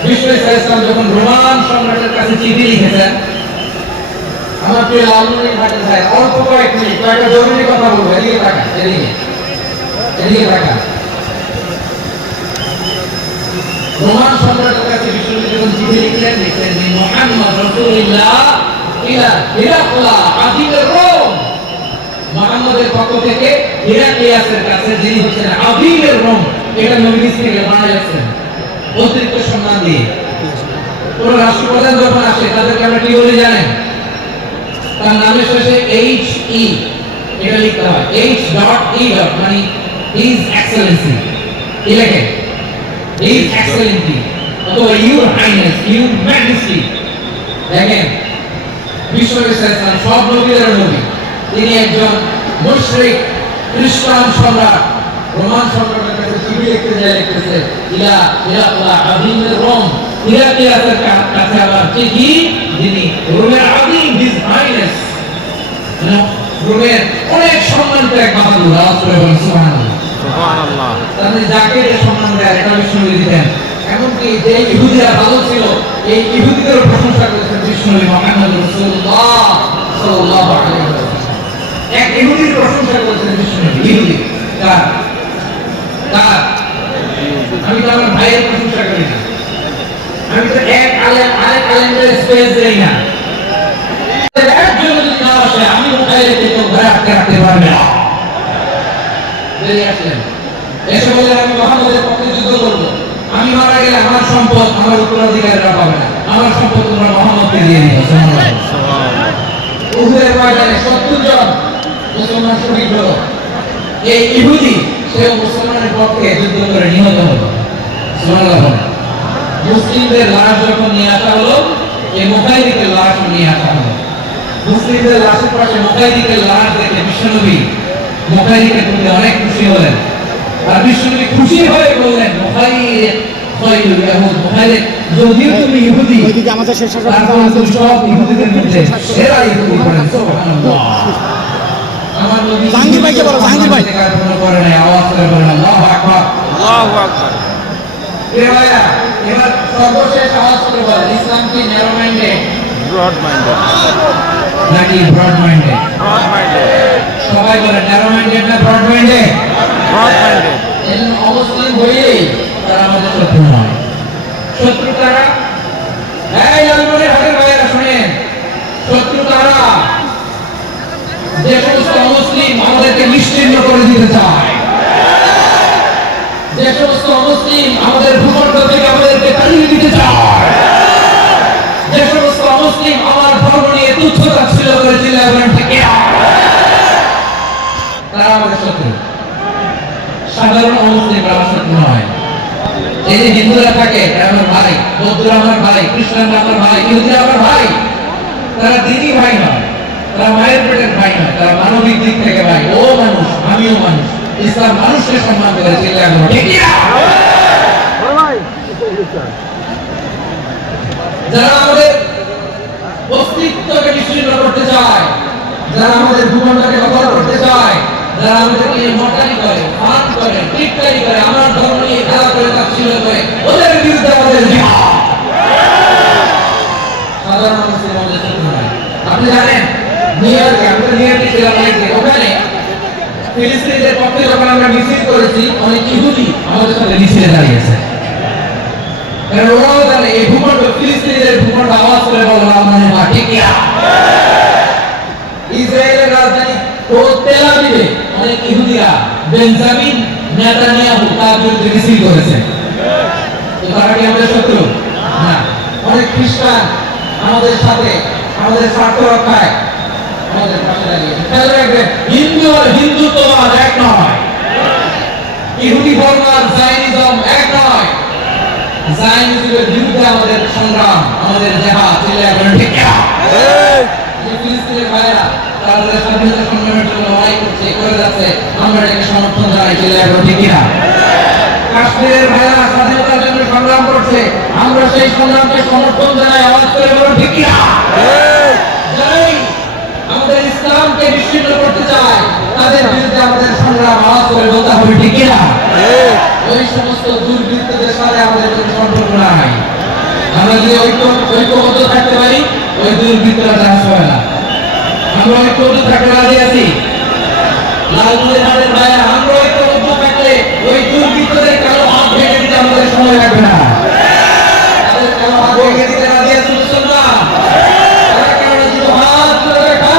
বিষ্ণু ইসলাম যখন রোমান সম্রাটের কাছে চিঠি লিখেছেন, আমার প্রিয় লালমনি ভাই ভাই অল্প কয়েক মিনিট কয়েকটা জরুরি কথা বলবো, এদিকে তাকান, এদিকে তাকান। রোমান সম্রাটের কাছে বিষ্ণু যখন চিঠি লিখলেন, লিখলেন যে মুহাম্মদ রাসূলুল্লাহ ইলা হিরাকলা আযীমের রোম। মুহাম্মদের পক্ষ থেকে হিরাক্লিয়াসের কাছে, যিনি হচ্ছেন আযীমের রোম, এটা নবী থেকে বানাইছেন অতিরিক্ত সম্মান দিয়ে। কোন রাষ্ট্রপ্রধান যখন আসে তাদেরকে আমরা কি বলি জানেন? তার নামের শেষে HE এটা লিখতে হয়, H.E. মানে হিজ এক্সেলেন্সি। কি লেখে? হিজ এক্সেলেন্সি অথবা ইউর হাইনেস, ইউর ম্যাজেস্টি। দেখেন, বিষ্ণু ইসলাম সব নবীদের নবী, তিনি একজন মুশরিক খ্রিস্টান সম্রাট রোমান সম্রাটের কাছে চিঠি লিখতে যায়, লিখতেছে ইলা হিরাকলা আযীমের রোম। হিরাক্লিয়াসের কাছে আবার চিঠি, যিনি রোমের আযীম, হিজ হাইনেস, মানে রোমের অনেক সম্মানিত এক বাহাদুর। আওয়াজ করে বলেন সুবহানাল্লাহ। সুবহানাল্লাহ। তাহলে যাকে যে সম্মান দেয় এটা বিষ্ণু দিতেন। এমনকি যে ইহুদিরা ভালো ছিল, এই ইহুদিদের প্রশংসা করেছেন বিষ্ণু মুহাম্মদ রাসূলুল্লাহ সাল্লাল্লাহু আলাইহি ওয়াসাল্লাম। এক ইহুদির প্রশংসা করেছেন বিষ্ণু। ইহুদি কার? আমি তো আমার ভাইয়ের প্রশংসা করি না, আমি তো এক আলেমের স্পেস দেই না। একজন যদি না আসে, আমি ভাইয়ের কেউ ঘরে রাখতে পারবে না। বেরিয়ে আসলেন, এসে বললেন, আমি মুহাম্মদের পক্ষে যুদ্ধ করবো, আমি মারা গেলে আমার সম্পদ আমার উত্তরাধিকারীরা পাবে না, আমার সম্পদ তোমরা মুহাম্মদকে দিয়ে দিও। উহুদের ময়দানে 70 জন মুসলমান শহীদ হলো। এই ইহুদি সে মুসলমানের পক্ষে যুদ্ধ করে নিহত হলো। সুবহানাল্লাহ। মুসলিমদের লাশ যখন নিয়ে আসা হলো, এই মুখাইরিকের লাশ নিয়ে আসা হলো। মুসলিমদের লাশের পাশে মুখাইরিকের লাশ দেখে বিশ্বনবী মুখাইরিকের প্রতি অনেক খুশি হলেন। আর বিশ্বনবী খুশি হয়ে বললেন, মুখাইরিক খায়রুল ইয়াহুদ, মুখাইরিক যদিও তুমি ইহুদি, ওইদিকে আমাদের শেষ তারপর সব ইহুদিদের মধ্যে সেরা ইহুদি বলেন। সুবহানাল্লাহ। আমার নবী জাহাঙ্গীর ভাইকে বলো, জাহাঙ্গীর ভাই করে নাই, আওয়াজ করে বলেন আল্লাহু আকবার। আল্লাহু আকবার। এবার সর্বশেষ আওয়াজ করে বলেন, ইসলাম কি ন্যারো মাইন্ডেড, ব্রড মাইন্ডেড নাকি ব্রড মাইন্ডেড? Broad minded. সবাই বলেন ন্যারো মাইন্ডেড না ব্রড মাইন্ডেড? Broad minded. এজন্য অমুসলিম হইলেই তারা আমাদের শত্রু নয়। শত্রু তারা, এই লালমনির হাটের ভাইয়েরা শুনেন, শত্রু তারা যে সমস্ত অমুসলিম আমাদেরকে নিশ্চিহ্ন করে দিতে চায়, যে সমস্ত অমুসলিম আমাদের ভূখণ্ড থেকে আমাদেরকে তাড়িয়ে দিতে চায়, যে সমস্ত অমুসলিম আমার ধর্ম নিয়ে তুচ্ছ তাচ্ছিল্য করেছিল, এবং ঠিক এই যে হিন্দুরা থাকে এরা আমার ভাই, বৌদ্ধরা আমার ভাই, খ্রিস্টানরা আমার ভাই, ইহুদিরা আমার ভাই। তারা দিনই ভাই নয়, তারা মায়ের পেটের ভাই নয়, তারা মানবিক দিক থেকে ভাই। ও মানুষ, আমিও মানুষ। ইসলাম মানুষকে সম্মান করে, চিল্লায় বলো ঠিক না? যারা আমাদের অস্তিত্বকে বিচ্ছিন্ন করতে চায়, যারা আমাদের ভূখণ্ডকে দখল করতে চায়, যারা আমাদেরকে মর্টারি করে, ফান করে, টিটকারি করে, আমার ধর্ম নিয়ে খেলা করে, তাচ্ছিল্য করে, ওদের বিরুদ্ধে আমাদের জিহাদ। সাধারণ মানুষের মধ্যে চলতে হয়। আপনি জানেন নিউ ইয়র্কে, আমরা নিউ ইয়র্কে ছিলাম অনেকদিন, ওখানে ফিলিস্তিনিদের পক্ষে যখন আমরা মিছিল করেছি, অনেক ইহুদি আমাদের সাথে মিছিলে দাঁড়িয়েছে। কারণ ওরাও জানে এই ভূখণ্ড ফিলিস্তিনিদের ভূখণ্ড, আওয়াজ করে বলো আমাদের মা ঠিক না? ইসরায়েলের রাজধানী তেল আবিবে অনেক ইহুদিরা বেঞ্জামিন নেতানিয়াহু তার বিরুদ্ধে মিছিল করেছে। তো তারা কি আমাদের শত্রু? না। অনেক খ্রিস্টান আমাদের সাথে, আমাদের স্বার্থ রক্ষায় আমাদের পাশে দাঁড়িয়েছে। খেয়াল রাখবেন, হিন্দু আর হিন্দুত্ববাদ এক নয়, ইহুদি ধর্ম আর জায়নিজম এক নয়। জায়নিজমের বিরুদ্ধে আমাদের সংগ্রাম, আমাদের জিহাদ, চিল্লায় বলেন ঠিক না? ফিলিস্তিনের ভাইরা তাদের স্বাধীনতা সংগ্রামের জন্য লড়াই করছে, করে যাচ্ছে, আমরা এটাকে সমর্থন জানাই, চিল্লায় বলেন ঠিক না? কাশ্মীরের ভাইরা স্বাধীনতার জন্য সংগ্রাম করছে, আমরা সেই সংগ্রামকে সমর্থন জানাই, আওয়াজ করে বলেন ঠিক না? যারাই আমাদের ইসলামকে বিচ্ছিন্ন করতে চায়, তাদের বিরুদ্ধে আমাদের সংগ্রাম, আওয়াজ করে বলতে হবে ঠিক না? ওই সমস্ত দুর্বৃত্তদের সাথে আমাদের কোনো সম্পর্ক নাই। আমরা যদি ঐক্যবদ্ধ থাকতে পারি, ওই দুর্বৃত্তরা চান্স পাবে না। আমরা ঐক্যবদ্ধ থাকতে রাজি আছি। লালমনিরহাটের ভাইরা, আমরা ঐক্যবদ্ধ থাকলে ওই দুর্বৃত্তদের কালো হাত ভেঙে দিতে আমাদের সময় লাগবে না। তাদের কালো হাত ভেঙে দিতে রাজি আছি মুসলমান। তারা কারণে শুধু হাত তুলে দেখা।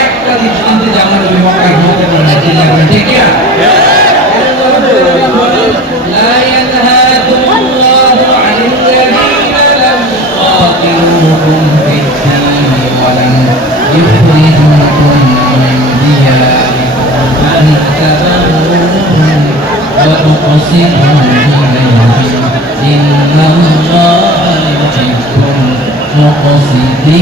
একটা দিন শান্তি জানার জন্য মক্কায় ঘুরতে পারে না, চিন্তা করেন ঠিক না? لا ينهاكم الله عن الذين لم يقاتلوكم في الدين ولم يخرجوكم من دياركم أن تبروهم وتقسطوا إليهم إن الله يحب المقسطين.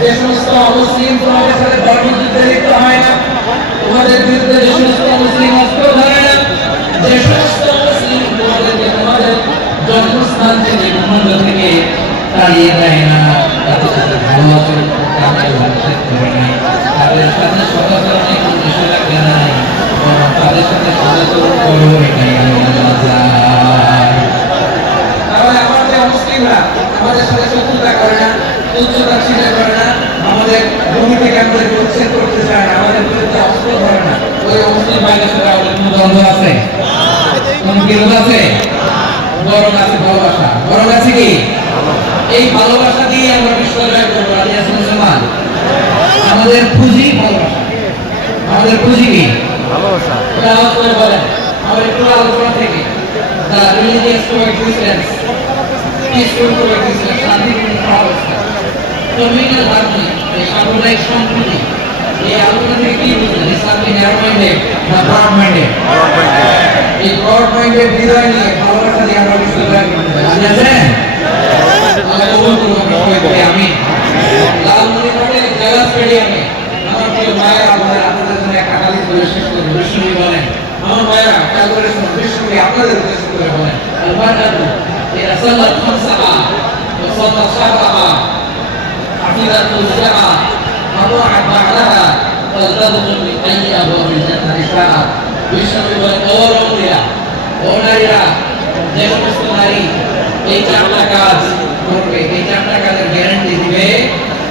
যে সমস্ত মুসলিম তোমাদের সাথে ধর্মযুদ্ধে লিপ্ত হয় না, তোমাদের বিরুদ্ধে যে সমস্ত মুসলিম অস্ত্র ধরে না, যে সমস্ত মুসলিম তোমাদেরকে তোমাদের জন্মস্থান থেকে ভূখণ্ড থেকে তাড়িয়ে দেয় না, তাদের সাথে ভালো আচরণ করতে আমি নিষেধ করি নাই, তাদের সাথে সদাচরণে কোনো নিষেধাজ্ঞা নাই, বরং তাদের সাথে সদাচরণ করো, এটাই আমি আল্লাহ চাই। তাহলে আমার যে মুসলিমরা আমাদের সাথে শত্রুতা করে না, উচ্চতা স্বীকার করে না, আমাদের ভূমি থেকে আমাদের উচ্ছেদ করতে চায় না, আমাদের বিরুদ্ধে অস্ত্র ধরে না, ওই মুসলিম ভাইদের সাথে আমাদের কোনো দ্বন্দ্ব আছে? কোনো বিরোধ আছে? বরং আছে ভালোবাসা। বরং আছে কি? এই ভালোবাসা দিয়ে আমরা বিশ্ব জয় করবো। রাজি আছি মুসলমান? আমাদের পুঁজি ভালোবাসা। আমাদের পুঁজি কি? ভালোবাসা। এটা আওয়াজ করে বলেন। আমার একটু আলোচনা থেকে the religious coexistence, peaceful coexistence, শান্তিপূর্ণ সহাবস্থান, communal harmony, এই সাম্প্রদায়িক সম্প্রীতি, এই আলোচনা থেকে কি বুঝলেন? ইসলাম কি ন্যারো মাইন্ডেড না ব্রড মাইন্ডেড? এই ব্রড মাইন্ডেড হৃদয় নিয়ে ভালোবাসা দিয়ে আমরা বিশ্ব জয় করতে পারি। রাজি আছেন? আল্লাহ কবুল করুন। আমি লালমনিরহাটের জেলা স্টেডিয়ামে আমার প্রিয় মায়েরা ترجعها أضاعت بعدها فلتدخل من أي أبواب الجنة شاءت বিশ্বনবী বলেন ও রমণীরা ও নারীরা যে সমস্ত নারী এই চারটা কাজ করবে এই চারটা কাজের গ্যারান্টি দিবে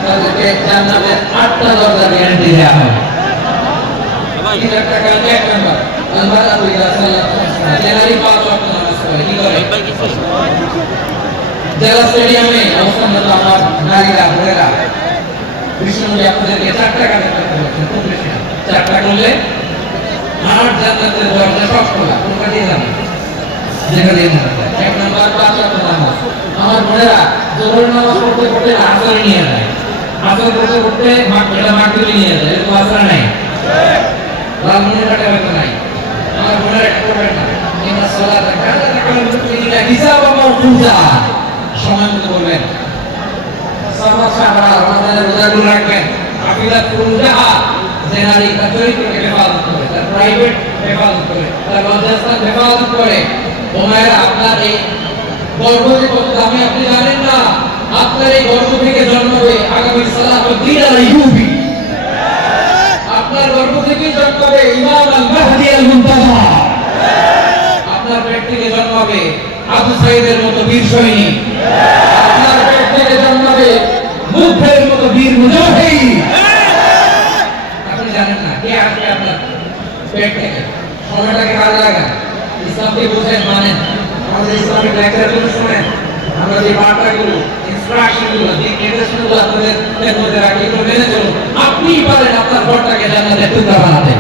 তাদেরকে জান্নাতের 8টা দরজার গ্যারান্টি দেওয়া হবে এই চারটা কাজ এক নাম্বার আল-মারআতু ইযা সাল্লাত যে নারী 5 ওয়াক্ত নামাজ পড়ে কি করে জেলা স্টেডিয়ামে অবস্থানরত আমার নারীরা বোনেরা বিশ্বনবী আপনাদেরকে চারটা কাজ করতে বলেছেন খুব বেশি না চারটা করলে আর জান্নাতের দরজা সব খোলা তোমরা দিয়ে জানো যেটা দিয়ে জানো এক নাম্বার 5 ওয়াক্ত নামাজ আমার বোনেরা জোহরের নামাজ পড়তে পড়তে আসর নিয়ে যায় আসর পড়তে পড়তে মাগরিব নিয়ে যায় এরকম আসর নাই লাল মনের কাটা হয়তো নাই আমার বোনেরা এটা করবেন না ইন্না সালাতা কানাত আলাল মুমিনিনা হিসাবাম মাওকুতা সময় মতো বলবেন সামা সাহারা রমাদানের রোজাগুলো রাখবেন আকিদাত ফুরুজাহা যে নারী তার চরিত্রকে হেফাজত করে তার প্রাইভেট হেফাজত করে তার লজ্জাস্থান হেফাজত করে ও মায়েরা আপনার এই গর্ভ যে কত দামি আপনি জানেন না আপনার এই গর্ভ থেকে জন্মাবে আগামী সালাহুদ্দিন আল-আইয়ুবী আপনার গর্ভ থেকে জন্মাবে ইমাম আল-মাহদী আল-মুনতাযা আপনার পেট থেকে জন্মাবে আবু সাঈদের মতো বীর সৈনিক আপনার পেট থেকে জন্মাবে মুগ্ধের মতো বীর মুজাহিদ আপনি জানেন না কে আসবে আপনার পেট থেকে সময়টাকে কাজে লাগান ইসলামকে বুঝেন মানেন আমাদের ইসলামিক লেকচারগুলো শুনেন আমরা যে বার্তাগুলো ইনস্ট্রাকশনগুলো যে নির্দেশনাগুলো আপনাদের মধ্যে রাখি এগুলো মেনে চলুন আপনিই পারেন আপনার ঘরটাকে জান্নাতের টুকরা বানাতে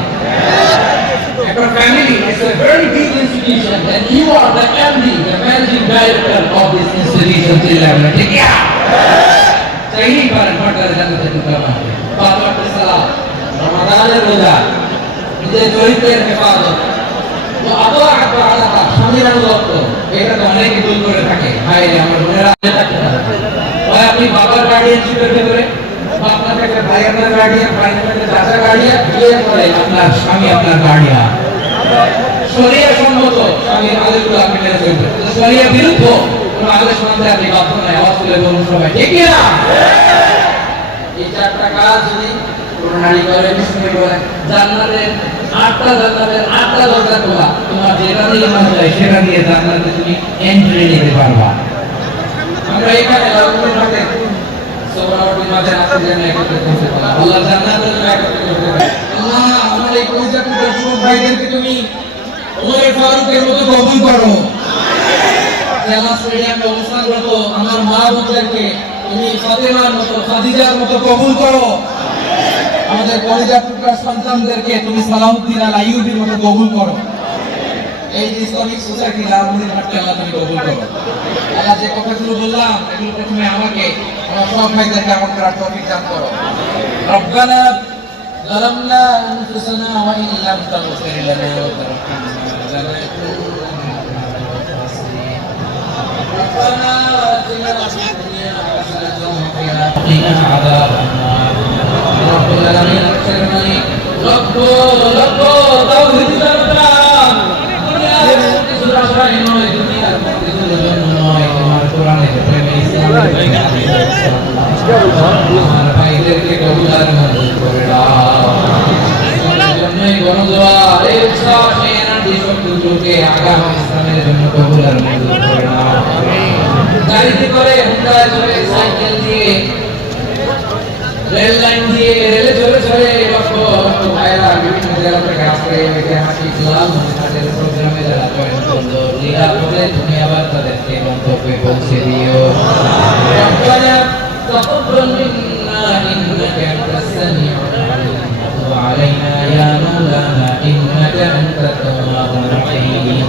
Your family is a very big institution and you are the MD, the managing director of this institution till eternity. Yeah. Sahi paran patar jannate tukama. Paঁচ ওয়াক্ত সালাত, রমাদানের রোজা, নিজের চরিত্রের হেফাজত, তো আদওয়াত বা'দাহা স্বামীর আনুগত্য, এটা তো অনেকে ভুল করে থাকে। হায় রে আমার বোনেরা থাকতে পারে। হয় আপনি বাবার গার্ডিয়ানশিপের ভেতরে আপনার একটা ভাই আপনার গার্ডিয়ান, ভাই আপনার চাচা গার্ডিয়ান, বিয়ের পরে আপনার স্বামী আপনার গার্ডিয়ান। শরিয়া সম্মত স্বামীর আদেশগুলো আপনি মেনে চলবেন শরিয়া বিরুদ্ধ কোনো আদেশ মানতে আপনি বাধ্য নয় আওয়াজ তুলে বলুন সবাই ঠিক কি না এই চারটা কাজ যদি কোনো নারী করে বিষ্ণু বলেন জান্নাতের 8টা দরজা খোলা তোমার যেটা দিয়ে মন চায় সেটা দিয়ে জান্নাতে তুমি এন্ট্রি নিতে পারবা আমরা এখানে লাউকুল মাঠে সোহরাওয়ার্দীর মাঝে আসতে যেন একত্রিত হতে পারলাম আল্লাহ জান্নাতে তুমি একত্রিত করতে পারবে আল্লাহ আমার এই পরিচালিত যুবক ভাইদেরকে তুমি ওমর ফারুকের মতো কবুল করো জেলা স্টেডিয়ামে অবস্থানরত আমার মা বোনদেরকে তুমি ফাতেমার মতো খাদিজার মতো কবুল করো আমাদের কলেজের টুকরার সন্তানদেরকে তুমি সালাহুদ্দিন আল-আইয়ুবীর মতো কবুল করো এই যে ইসলামিক সোসাইটি লালমনির হাটকে আল্লাহ তুমি কবুল করো আল্লাহ যে কথাগুলো বললাম এগুলো প্রথমে আমাকে আমার সব ভাইদেরকে আমল করার তৌফিক দান করো রব্বানা ظلمنا أنفسنا وإن لم تغفر لنا وترحمنا لنكونن من الخاسرين ربنا آتنا في الدنيا حسنة وقنا عذاب النار رب العالمين اغفرني رب توحيد الأبرار দুনিয়ার সুরাশাই নয় দুনিয়ার মুক্তির জন্য নয় তোমার কোরআনের প্রেমে ইসলামের আমার ভাইদেরকে কবুলার মঞ্জুর করে দাও জন্যই গণদোয়া এই উৎসাহ এই এনার্জি শক্তিগুলোকে আগামী ইসলামের জন্য কবুলার মঞ্জুর করে দাও গাড়িতে করে হুন্ডায় চলে সাইকেল দিয়ে রেল লাইন দিয়ে রেলে চলে চলে ভাইরা বিভিন্ন জেলা থেকে আসলে ঐতিহাসিক লাল মসজিদের প্রোগ্রামে যারা জয়েন করলো নিরাপদে তুমি আবার তাদেরকে গন্তব্যে পৌঁছে দিও تقبل منا إنك أنت السميع العليم وتب علينا يا مولانا إنك أنت التواب الرحيم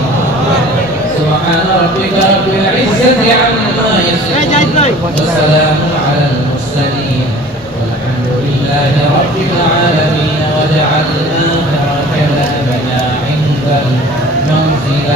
سبحان ربك رب العزة عما يصفون وسلام على المرسلين والحمد لله رب العالمين وجعلنا آخر كلامنا عند المنزل